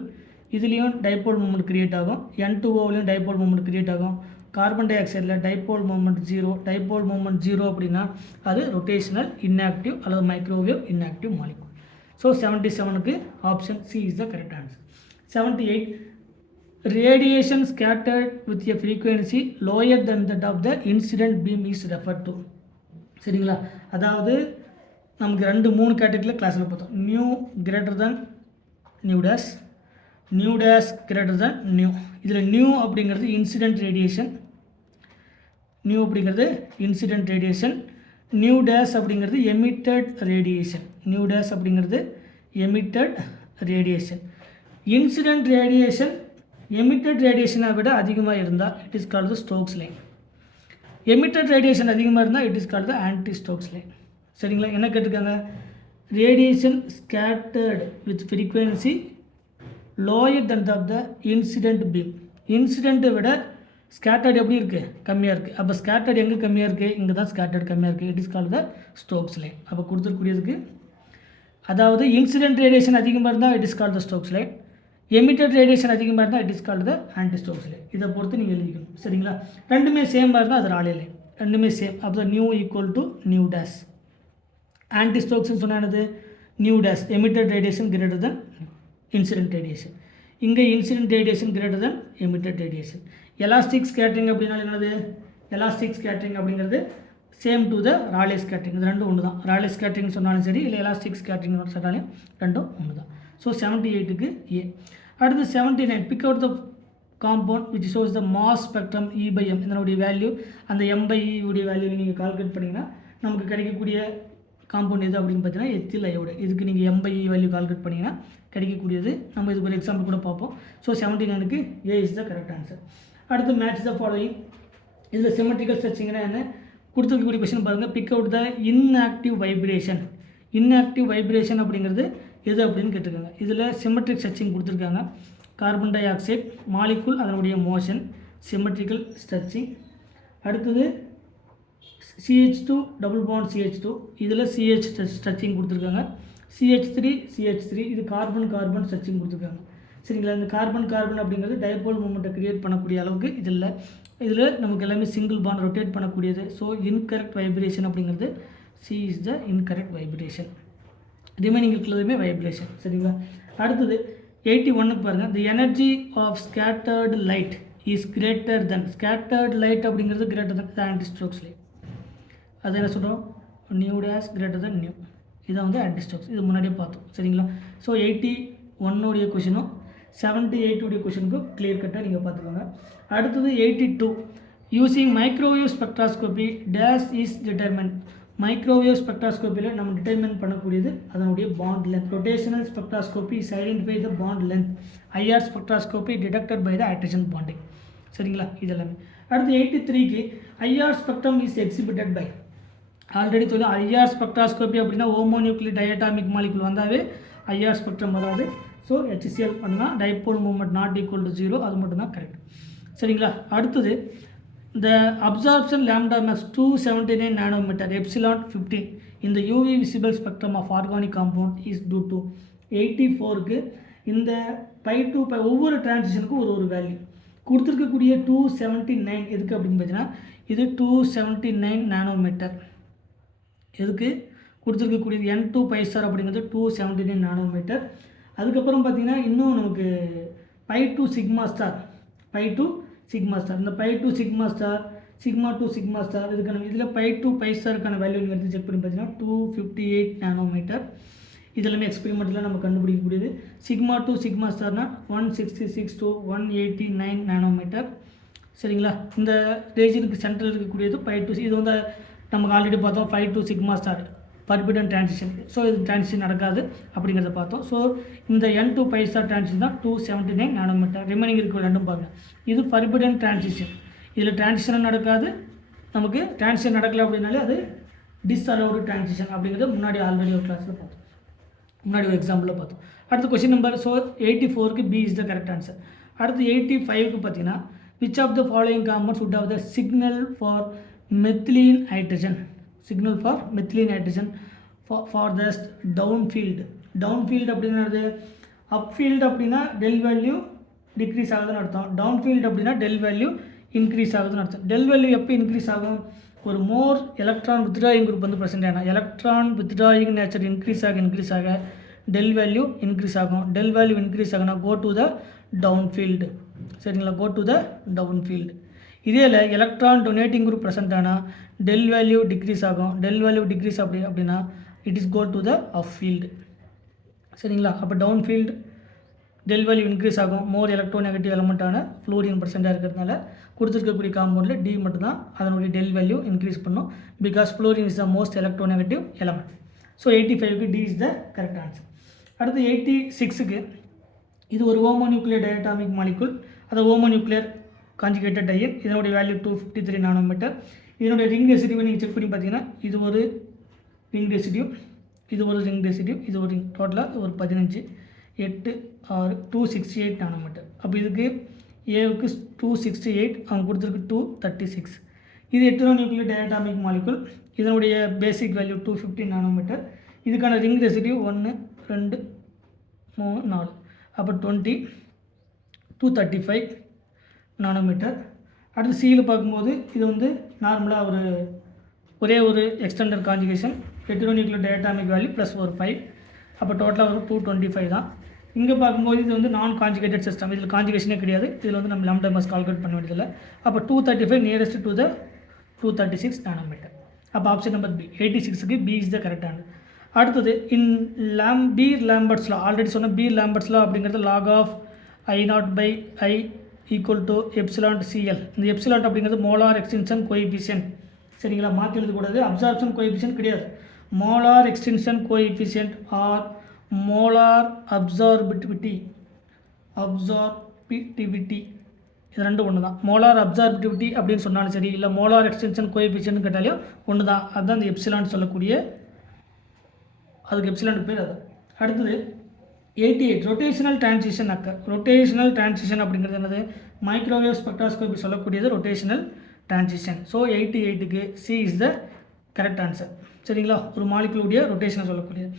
இதுலேயும் டைபோல் மூமெண்ட் கிரியேட் ஆகும். N2Oலையும் டைபோல் மூமெண்ட் கிரியேட் ஆகும். கார்பன் டை ஆக்சைடில் டைபோல் மூமெண்ட் 0. டைபோல் மூமெண்ட் 0 அப்படின்னா அது ரொட்டேஷனல் இன்ஆக்டிவ் அல்லது மைக்ரோவேவ் இன்ஆக்டிவ் மாலிகுல். ஸோ 77க்கு option C is the correct answer. 78 radiation scattered with a frequency lower than that of the incident beam is referred to. சரிங்களா? அதாவது நமக்கு 3 கேட்டகரியில் கிளாஸில் பார்த்தோம். Nu greater than nu dash, nu dash greater than nu. இதில் nu அப்படிங்கிறது incident radiation, nu அப்படிங்கிறது incident radiation. Nu dash அப்படிங்கிறது எமிட்டட் ரேடியேஷன். நியூ டேஷ் அப்படிங்கிறது emitted radiation. Incident radiation emitted ரேடியேஷனை விட அதிகமாக இருந்தால் it is called Stokes line. Emitted radiation அதிகமாக இருந்தால் it is called anti Stokes line. சரிங்களா? என்ன கேட்டிருக்காங்க? Radiation scattered with frequency lower than of the incident beam. இன்சிடென்ட்டை விட ஸ்கேட்டர்டு எப்படி இருக்குது? கம்மியாக இருக்குது. அப்போ ஸ்கேட்டர்டு எங்கே கம்மியாக இருக்குது? இங்கே தான் ஸ்கேட்டர்டு கம்மியாக இருக்குது. It is called the Stokes line. அப்போ கொடுத்துருக்கூடியதுக்கு அதாவது இன்சிடென்ட் ரேடியேஷன் அதிகமாக இருந்தால் it is called the Stokes line. Emitted radiation அதிகமாக இருந்தால் it is called the anti Stokes line. இதை பொறுத்து நீங்கள் எழுதிக்கணும். சரிங்களா? ரெண்டுமே சேமாக இருந்தால் அது ராலே லைன். ரெண்டுமே சேம். அப்போ nu equal to nu dash. Anti ஸ்டோக்ஸ்னு சொன்னானது nu dash emitted radiation greater than incident radiation. இங்கே incident radiation greater than emitted radiation. Elastic scattering அப்படின்னா என்னது? எலாஸ்டிக் ஸ்கேட்டரிங் அப்படிங்கிறது same to the Raleigh scattering. இது ரெண்டும் ஒன்று தான். ராலே ஸ்கேட்டரிங் சொன்னாலும் சரி, இல்லை எலாஸ்டிக் ஸ்கேட்டரிங் சொன்னாலும் ரெண்டும் ஒன்று தான். ஸோ 78க்கு ஏ. அடுத்து 79 big out the compound which shows the mass spectrum E/m. இதனுடைய வேல்யூ அந்த M/E உடைய வேல்யூ நீங்கள் கால்குலேட் பண்ணிங்கன்னா நமக்கு கிடைக்கக்கூடிய காம்பவுண்ட் எது அப்படின்னு பார்த்தீங்கன்னா எத்தில் அயோடு. இதுக்கு நீங்கள் M/E வேல்யூ கால்குலேட் பண்ணிங்கன்னா கிடைக்கக்கூடியது. நம்ம இதுக்கு ஒரு எக்ஸாம்பிள் கூட பார்ப்போம். ஸோ 79க்கு A is the correct answer. அடுத்து மேட்ச் த ஃபாலோயிங். இதில் சிமெட்ரிக்கல் ஸ்ட்ரெச்சிங்னா என்ன கொடுத்துருக்கக்கூடிய கொஸ்டின் பாருங்கள். Pick out the inactive vibration. Inactive vibration அப்படிங்கிறது எது அப்படின்னு கேட்டிருக்காங்க. இதில் சிமெட்ரிக் ஸ்ட்ரெச்சிங் கொடுத்துருக்காங்க. கார்பன் டை ஆக்சைடு மாலிகுல் அதனுடைய மோஷன் சிமெட்ரிக்கல் ஸ்ட்ரெச்சிங். அடுத்தது CH2 டபுள் பாண்ட் CH2 இதில் CH ஸ்ட்ரெச்சிங் கொடுத்துருக்காங்க. CH3 இது கார்பன் ஸ்ட்ரெச்சிங் கொடுத்துருக்காங்க. சரிங்களா? இந்த கார்பன் அப்படிங்கிறது டைபோல் மூமெண்ட்டை கிரியேட் பண்ணக்கூடிய அளவுக்கு இதில் நமக்கு எல்லாமே சிங்கிள் பாண்ட் ரொட்டேட் பண்ணக்கூடியது. ஸோ இன்கரெக்ட் வைப்ரேஷன் அப்படிங்கிறது C is the incorrect vibration. Remaining இருக்கிறதுமே வைப்ரேஷன். சரிங்களா? அடுத்தது 81க்கு பாருங்கள். The energy of scattered light is greater than. Scattered light அப்படிங்கிறது greater than anti Stokes light. அது என்ன சொல்கிறோம்? Nu dash greater than nu. இதை வந்து ஆன்டி ஸ்டோக்ஸ். இது முன்னாடியே பார்த்தோம். சரிங்களா? ஸோ 81 கொஷினும் 78 உடைய கொஷனுக்கு கிளியர் கட்டாக நீங்கள் பார்த்துக்கோங்க. அடுத்தது 82 using microwave spectroscopy dash is determined. Microwave ஸ்பெக்ட்ராஸ்கோப்பியில் நம்ம டிட்டர்மெண்ட் பண்ணக்கூடியது அதனுடைய bond length. Rotational spectroscopy is identify the bond length. IR spectroscopy detected by the hydrogen bonding. சரிங்களா, இதெல்லாமே. அடுத்து 83க்கு IR spectrum is exhibited by. Already சொல்லி ஐஆர் ஸ்பெக்ட்ராஸ்கோபி அப்படின்னா ஹோமோநியூக்ளிக் டயட்டாமிக் மாலிகுல் வந்தாவே ஐஆர் ஸ்பெக்ட்ரம் வராது. ஸோ HCl பண்ணால் dipole moment not equal to 0, அது மட்டும் தான் கரெக்ட். சரிங்களா. அடுத்தது the absorption lambda max 279 nanometer epsilon 15 in the UV visible spectrum of organic compound is due to 84க்கு இந்த பை டு பை ஒவ்வொரு டிரான்சிஷனுக்கும் ஒரு வேல்யூ கொடுத்துருக்கக்கூடிய 279 எதுக்கு அப்படின்னு பார்த்தீங்கன்னா இது 279 நானோமீட்டர். எதுக்கு கொடுத்துருக்கக்கூடியது N2 பை ஸ்டார் அப்படிங்கிறது 279 நானோமீட்டர். அதுக்கப்புறம் பார்த்தீங்கன்னா இன்னும் நமக்கு pi to sigma star, pi to sigma star, இந்த pi to sigma star, sigma to sigma star இதுக்கான இதில் பை டு பை ஸ்டாருக்கான வேல்யூ நீங்கள் எடுத்து செக் பண்ணி பார்த்தீங்கன்னா 258 நானோமீட்டர். இதெல்லாமே எக்ஸ்பெரிமெண்ட்டில் நம்ம கண்டுபிடிக்கக்கூடியது. சிக்மா டு சிக்மா ஸ்டார்னா 166 to 189 நானோமீட்டர். சரிங்களா. இந்த ரேஜனுக்கு சென்டரில் இருக்கக்கூடியது பை டு, இது வந்து நமக்கு ஆல்ரெடி பார்த்தோம் pi to sigma star forbidden transition. So இது டிரான்சிஷன் நடக்காது அப்படிங்கிறத பார்த்தோம். ஸோ இந்த N2 பை ஸ்டார் டிரான்சிஷன் தான் 279 நானோமீட்டர். ரிமைனிங் இருக்கிற ரெண்டும் பாருங்கள். இது பர்பிடன் டிரான்சிஷன். இதில் டிரான்சிஷனும் நடக்காது, நமக்கு டிரான்சிஷன் நடக்கலை அப்படின்னாலே அது டிஸ்அலவுடு டிரான்சிஷன் அப்படிங்கிறது முன்னாடி ஆல்ரெடி ஒரு கிளாஸில் பார்த்தோம், முன்னாடி ஒரு எக்ஸாம்பிளில் பார்த்தோம். அடுத்து கொஸ்டின் நம்பர். ஸோ 84க்கு B is the correct answer. அடுத்து 85க்கு பார்த்தீங்கன்னா which of the following compounds would have the signal for methylene hydrogen. Signal for methylene hydrogen for the downfield. Downfield அப்படிங்கிறது அப்ஃபீல்டு அப்படின்னா டெல் வேல்யூ டிக்ரீஸ் ஆகுதுன்னு அர்த்தம். டவுன்ஃபீல்டு அப்படின்னா del value increase ஆகுதுன்னு அர்த்தம். டெல் வேல்யூ எப்போ இன்க்ரீஸ் ஆகும்? ஒரு மோர் எலக்ட்ரான் வித்ட்ராயிங் குரூப் வந்து ப்ரெசென்ட் ஆனால் எலக்ட்ரான் வித்ட்ராயிங் நேச்சர் இன்க்ரீஸ் ஆக டெல் வேல்யூ இன்க்ரீஸ் ஆகும். டெல் வேல்யூ இன்க்ரீஸ் ஆகுனா கோ டு த டவுன்ஃபீல்டு. சரிங்களா, கோ டு த டவுன்ஃபீல்டு. இதேல எலக்ட்ரான் டொனேட்டிங் குரூப் ப்ரெசென்ட் ஆனால் டெல் வேல்யூ டிக்ரீஸ் ஆகும். டெல் வேல்யூ டிக்ரீஸ் அப்படின்னா it is go to the upfield. சரிங்களா. அப்போ டவுன்ஃபீல்டு டெல் வேல்யூ இன்க்ரீஸ் ஆகும். More electronegative எலமெண்ட்டான fluorine பர்சென்டாக இருக்கிறதுனால கொடுத்துருக்கக்கூடிய காம்பவுண்டில் டி மட்டும்தான் அதனுடைய டெல் வேல்யூ இன்க்ரீஸ் பண்ணும். Because fluorine is the most electronegative element. So 85க்கு D is the correct answer. அடுத்து 86க்கு இது ஒரு ஹோமோநியூக்ளியர் டயட்டாமிக் மாலிகுல், அது ஹோமோநியூக்ளியர் கான்ஜுகேட்டட் டையன். இதனுடைய வேல்யூ 253 நானோமீட்டர். இதனுடைய ரிங் ரெசிடியூவை நீங்கள் செக் பண்ணி பார்த்தீங்கன்னா இது ஒரு ரிங் ரெசிடியூ, இது ஒரு ரிங் ரெசிடியூ, இது ஒரு ரிங். டோட்டலாக ஒரு 15, 8, 6, 268 நானோமீட்டர். அப்போ இதுக்கு ஏவுக்கு 268, அவங்க கொடுத்துருக்கு 236. இது ஹெட்டரோநியூக்ளியர் டயட்டாமிக் மாலிகுல். இதனுடைய பேசிக் வேல்யூ 250 நானோமீட்டர். இதுக்கான ரிங் ரெசிடியூ 1, 2, 3, 4. அப்போ 20, 235 நானோமீட்டர். அடுத்து சியில் பார்க்கும்போது இது வந்து நார்மலாக ஒரே ஒரு extended conjugation, heteronuclear diatomic value plus ஒரு 5. அப்போ டோட்டலாக ஒரு 225 தான். இங்கே பார்க்கும்போது இது வந்து நான் கான்ஜுகேட்டட் சிஸ்டம், இதில் கான்ஜுகேஷனே கிடையாது. இதில் வந்து நம்ம லாம்டா மாஸ் கால்குலேட் பண்ண வேண்டியதில்லை. அப்போ 235 நியரஸ்ட் டு த 236 நானோமீட்டர். அப்போ ஆப்ஷன் நம்பர் B 86க்கு B is the correct answer. அடுத்தது in Beer Lambert's law, already சொன்ன பீர் லாம்பர்ட்ஸ் லா அப்படிங்கிறது log of I0/I equal to epsilon CL. இந்த எப்சிலான் அப்படிங்கிறது மோலார் எக்ஸ்டென்ஷன் கோஎஃபிஷியன்ட். சரிங்களா, மாற்றி எழுதக்கூடாது. அப்சார்ப்ஷன் கோஎஃபிஷியன்ட் கிடையாது, molar extension coefficient or molar absorptivity. இது ரெண்டும் ஒன்று தான். மோலார் அப்சார்பிட்டிவிட்டி அப்படின்னு சொன்னாலும் சரி, இல்லை மோலார் எக்ஸ்டென்ஷன் கோஎஃபிஷியன்ட் கேட்டாலையும் ஒன்று தான். அதுதான் இந்த எப்சிலான் சொல்லக்கூடிய, அதுக்கு எப்சிலான் பேர் அது. அடுத்தது 88 rotational transition occur. Rotational transition அப்படிங்கிறது என்னது? மைக்ரோவேவ் ஸ்பெக்ட்ராஸ்கோபி சொல்லக்கூடியது ரொட்டேஷனல் டிரான்சிஷன். ஸோ 88க்கு C is the correct answer. சரிங்களா, ஒரு மாலிகுலுடைய ரொட்டேஷனை சொல்லக்கூடியது.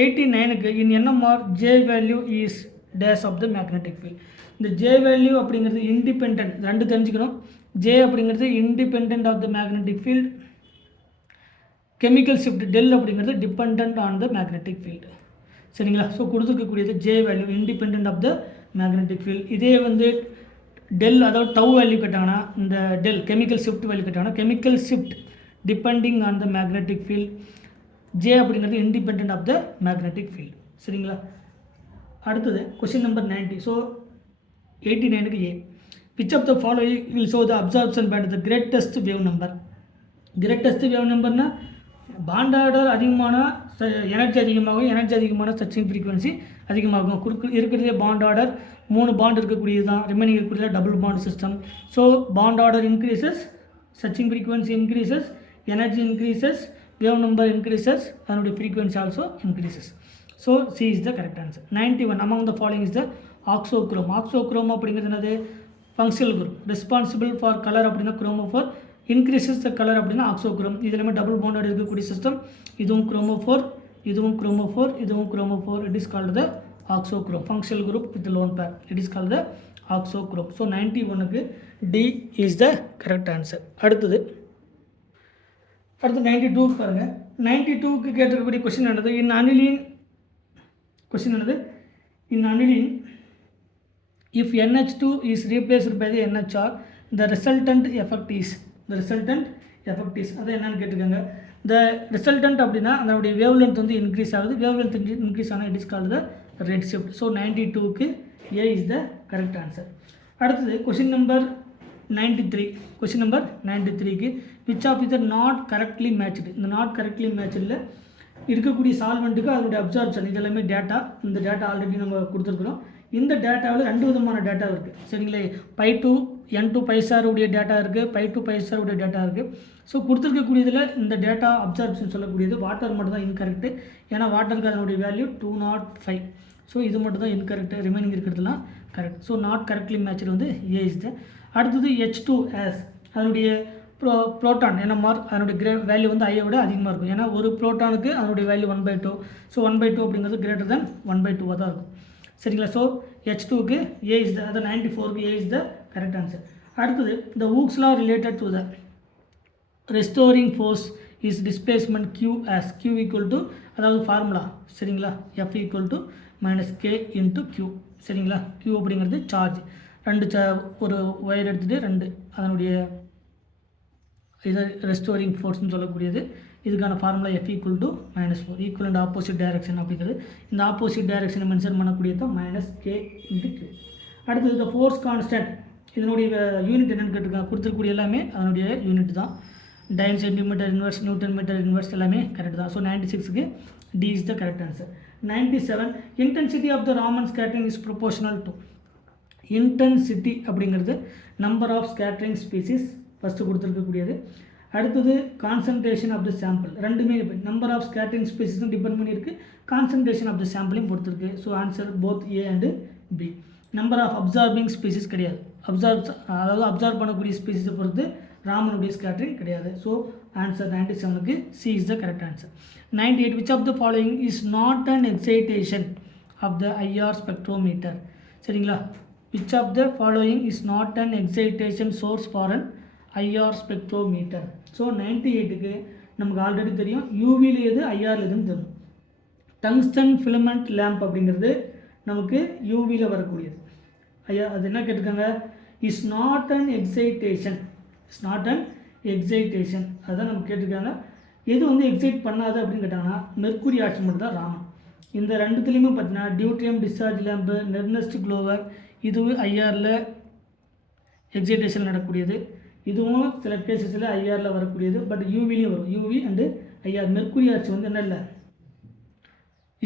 89க்கு in NMR J value is dash of the magnetic field. இந்த J வேல்யூ அப்படிங்கிறது இண்டிபெண்ட், ரெண்டு தெரிஞ்சுக்கணும். J அப்படிங்கிறது independent of the magnetic field. Chemical shift del அப்படிங்கிறது depend on the magnetic field. சரிங்களா, ஸோ கொடுத்துருக்கக்கூடியது J value independent of the magnetic field. இதே வந்து டெல் அதாவது டவ் வேல்யூ கேட்டாங்கன்னா, இந்த டெல் கெமிக்கல் ஷிஃப்ட் வேல்யூ கேட்டாங்கன்னா chemical shift depending on the magnetic field. J அப்படிங்கிறது independent of the magnetic field. சரிங்களா. அடுத்தது கொஸ்டின் நம்பர் 90. ஸோ 89க்கு A. Which of the following will show the absorption band the greatest wave number? Greatest wave numberனா bond order அதிகமான energy அதிகமாகும், energy அதிகமான சச்சிங் frequency அதிகமாகும். இருக்கிறதே பாண்ட் ஆர்டர் 3 பாண்ட் இருக்கக்கூடியது தான், ரிமைனிங் இருக்கக்கூடியது double bond system. So bond order increases, சச்சிங் frequency increases, energy increases, wave number increases, அதனுடைய frequency also increases. So C is the correct answer. 91 among the following is the auxochrome. Auxochrome அப்படிங்கிறது என்னது? Functional group. Responsible for colour அப்படின்னா chromophore, increases the colour அப்படின்னா ஆக்சோக்ரோம். இது எல்லாமே double bonded இருக்கக்கூடிய system. இதுவும் chromophore, இதுவும் குரோமோஃபோர், இதுவும் chromophore. It is called the auxochrome. Functional group with lone pair. It is called the auxochrome. So 91க்கு D is the correct answer. அடுத்து 92க்கு பாருங்கள். 92க்கு கேட்டிருக்கக்கூடிய கொஸ்டின் என்னது? இன் அனிலின் கொஸ்டின் என்னது? இன் aniline if NH2 is replaced by the NHR the resultant effect is அது என்னன்னு கேட்டிருக்காங்க. the resultant அப்படின்னா அதனுடைய வேவ் லென்த் வந்து இன்க்ரீஸ் ஆகுது. வேவ் லென்த் இன்க்ரீஸ் ஆனால் it is called the red shift. So 92க்கு A is the correct answer. அடுத்தது கொஸ்டின் நம்பர் 93. கொஸ்டின் நம்பர் 93க்கு which of is not correctly matched. இந்த நாட் கரெக்ட்லி மேட்சில் இருக்கக்கூடிய சால்வெண்ட்டுக்கு அதனுடைய அப்சார்ப்ஷன் இது எல்லாமே டேட்டா. இந்த டேட்டா ஆல்ரெடி நம்ம கொடுத்துருக்குறோம். இந்த டேட்டாவில் 2 விதமான டேட்டா இருக்குது. சரிங்களே, π2 n2 π உடைய டேட்டா இருக்குது, π2 π உடைய டேட்டா இருக்குது. ஸோ கொடுத்துருக்கக்கூடியதில் இந்த டேட்டா அப்சார்ப்ஷன் சொல்லக்கூடியது வாட்டர் மட்டும் தான் இன்கரெக்டு. ஏன்னா வாட்டருக்கு அதனுடைய வேல்யூ 205. ஸோ இது மட்டும் தான் இன்கரெக்டு, ரிமைனிங் இருக்கிறதுலாம் correct. So not correctly matched வந்து A இஸ் த. அடுத்தது H2S அதனுடைய ப்ரோட்டான் NMR அதனுடைய வேல்யூ வந்து ஐயை விட அதிகமாக இருக்கும். ஏன்னா ஒரு ப்ரோட்டானுக்கு அதனுடைய வேல்யூ 1/2. ஸோ 1/2 அப்படிங்கிறது கிரேட்டர் தென் 1/2 தான் இருக்கும். சரிங்களா? ஸோ H2க்கு A இஸ் த, அது 94க்கு A is the correct answer. அடுத்தது the Hooke's law related to the restoring force is displacement Q as Q equal to, அதாவது ஃபார்முலா சரிங்களா, F equal to -K into Q. சரிங்களா? Q அப்படிங்கிறது charge. ஒரு wire எடுத்துகிட்டு 2 அதனுடைய இது ரெஸ்டோரிங் ஃபோர்ஸ்னு சொல்லக்கூடியது. இதுக்கான formula F equal to -4 equal and opposite direction அப்படிங்கிறது. இந்த ஆப்போசிட் டைரக்ஷனை மென்ஷன் பண்ணக்கூடியது தான் -K into Q. அடுத்தது இந்த ஃபோர்ஸ் கான்ஸ்டன்ட் இதனுடைய யூனிட் என்னென்னு கேட்டிருக்காங்க. கொடுத்துருக்கூடிய எல்லாமே அதனுடைய யூனிட் தான். Dyne centimetre inverse, newton metre inverse எல்லாமே கரெக்ட் தான். ஸோ 96க்கு D is the correct answer. 97 intensity of the Raman scattering is proportional to. Intensity அப்படிங்கிறது number of scattering species first கொடுத்துருக்கக்கூடியது. அடுத்தது கான்சன்ட்ரேஷன் ஆஃப் த சாம்பிள். ரெண்டுமே number of scattering ஸ்பீசிஸும் depend பண்ணியிருக்கு, concentration of the சாம்பிளையும் பொறுத்திருக்கு. So answer both A and B. Number of absorbing species கிடையாது. அதாவது அப்சார்ப் பண்ணக்கூடிய ஸ்பீசிஸை பொறுத்து ராமனுடைய ஸ்கேட்டரிங் கிடையாது. ஸோ ஆன்சர் 97க்கு C is the correct answer. 98 which of the following is not an excitation of the IR spectrometer. சரிங்களா? Which of the following is not an excitation source for an IR spectrometer. So 98க்கு நமக்கு already தெரியும் யூவியில் எது ஐஆரில் எதுன்னு தெரியும். Tungsten filament lamp அப்படிங்கிறது நமக்கு யூவியில் வரக்கூடியது. ஐயா அது என்ன கேட்டிருக்காங்க? இஸ் நாட் அன் எக்ஸைட்டேஷன், அதுதான் நமக்கு கேட்டிருக்காங்க. எது வந்து எக்ஸைட் பண்ணாது அப்படின்னு கேட்டாங்கன்னா மெர்க்குரி ஆட்சி மட்டும் தான் ராமன். இந்த ரெண்டுத்துலேயுமே பார்த்தீங்கன்னா டியூட்ரியம் டிஸ்சார்ஜ் லேம்பு, நெர்னஸ்ட் க்ளோவர் இதுவும் ஐஆரில் எக்ஸைட்டேஷன் நடக்கக்கூடியது. இதுவும் சில கேசஸில் ஐஆரில் வரக்கூடியது. பட் யூவிலையும் வரும். UV and IR. Mercury arch வந்து என்ன இல்லை,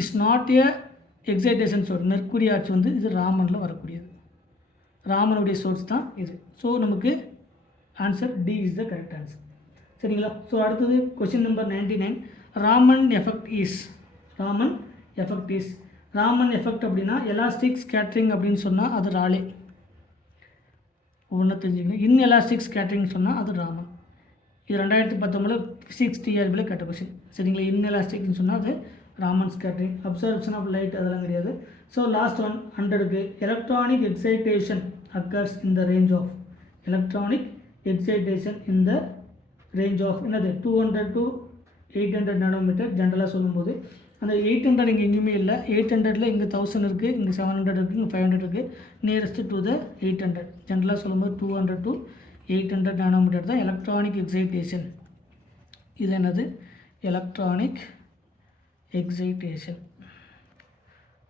is not a excitation source. Mercury arch வந்து இது ராமனில் வரக்கூடியது. ராமனுடைய சோர்ஸ் தான் இது. ஸோ நமக்கு answer D is the correct answer. சரிங்களா? ஸோ அடுத்தது question number 99. Raman effect is. Raman effect அப்படின்னா எலாஸ்டிக் ஸ்கேட்டரிங் அப்படின்னு சொன்னால் அது ராலே. ஒன்று தெரிஞ்சுக்கணும். இன்எலாஸ்டிக் ஸ்கேட்டரிங் சொன்னால் அது ராமன். இது 2019 ஃபிசிக்ஸ் டிஆர்பியில் கேட்ட கொஸ்டின். சரிங்களா? இன்எலாஸ்டிக்னு சொன்னால் அது Raman scattering. Absorption of light அதெல்லாம் கிடையாது. ஸோ லாஸ்ட் ஒன் 100க்கு electronic excitation occurs in the range of. Electronic excitation in the range of என்னது 200 to 800 நானோமீட்டர். ஜென்ரலாக சொல்லும்போது அந்த 800 இங்கே எங்கேயுமே இல்லை. 800ல் இங்கே 1000 இருக்குது, இங்கே 700 இருக்குது, இங்கே 500 இருக்குது. நியரஸ்ட் டு த 800. ஜென்ரலாக சொல்லும்போது 200 to 800 நானோமீட்டர் தான் எலக்ட்ரானிக் எக்ஸைட்டேஷன். இது என்னது? Electronic excitation.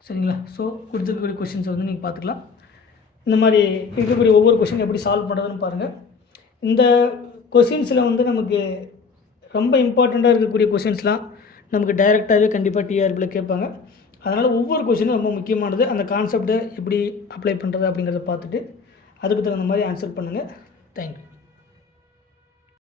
சரிங்களா? ஸோ கொடுத்துருக்கக்கூடிய கொஸ்டின்ஸை வந்து நீங்கள் பார்த்துக்கலாம். இந்த மாதிரி இருக்கக்கூடிய ஒவ்வொரு கொஷின் எப்படி சால்வ் பண்ணுறதுன்னு பாருங்கள். இந்த கொஷின்ஸில் வந்து நமக்கு ரொம்ப இம்பார்ட்டண்ட்டாக இருக்கக்கூடிய கொஷின்ஸ்லாம் நமக்கு டைரெக்டாகவே கண்டிப்பாக டிஆர்பியில் கேட்பாங்க. அதனால் ஒவ்வொரு கொஷினும் ரொம்ப முக்கியமானது. அந்த கான்செப்டை எப்படி அப்ளை பண்ணுறது அப்படிங்கிறத பார்த்துட்டு அதுக்கு தகுந்த மாதிரி ஆன்சர் பண்ணுங்கள். தேங்க்யூ.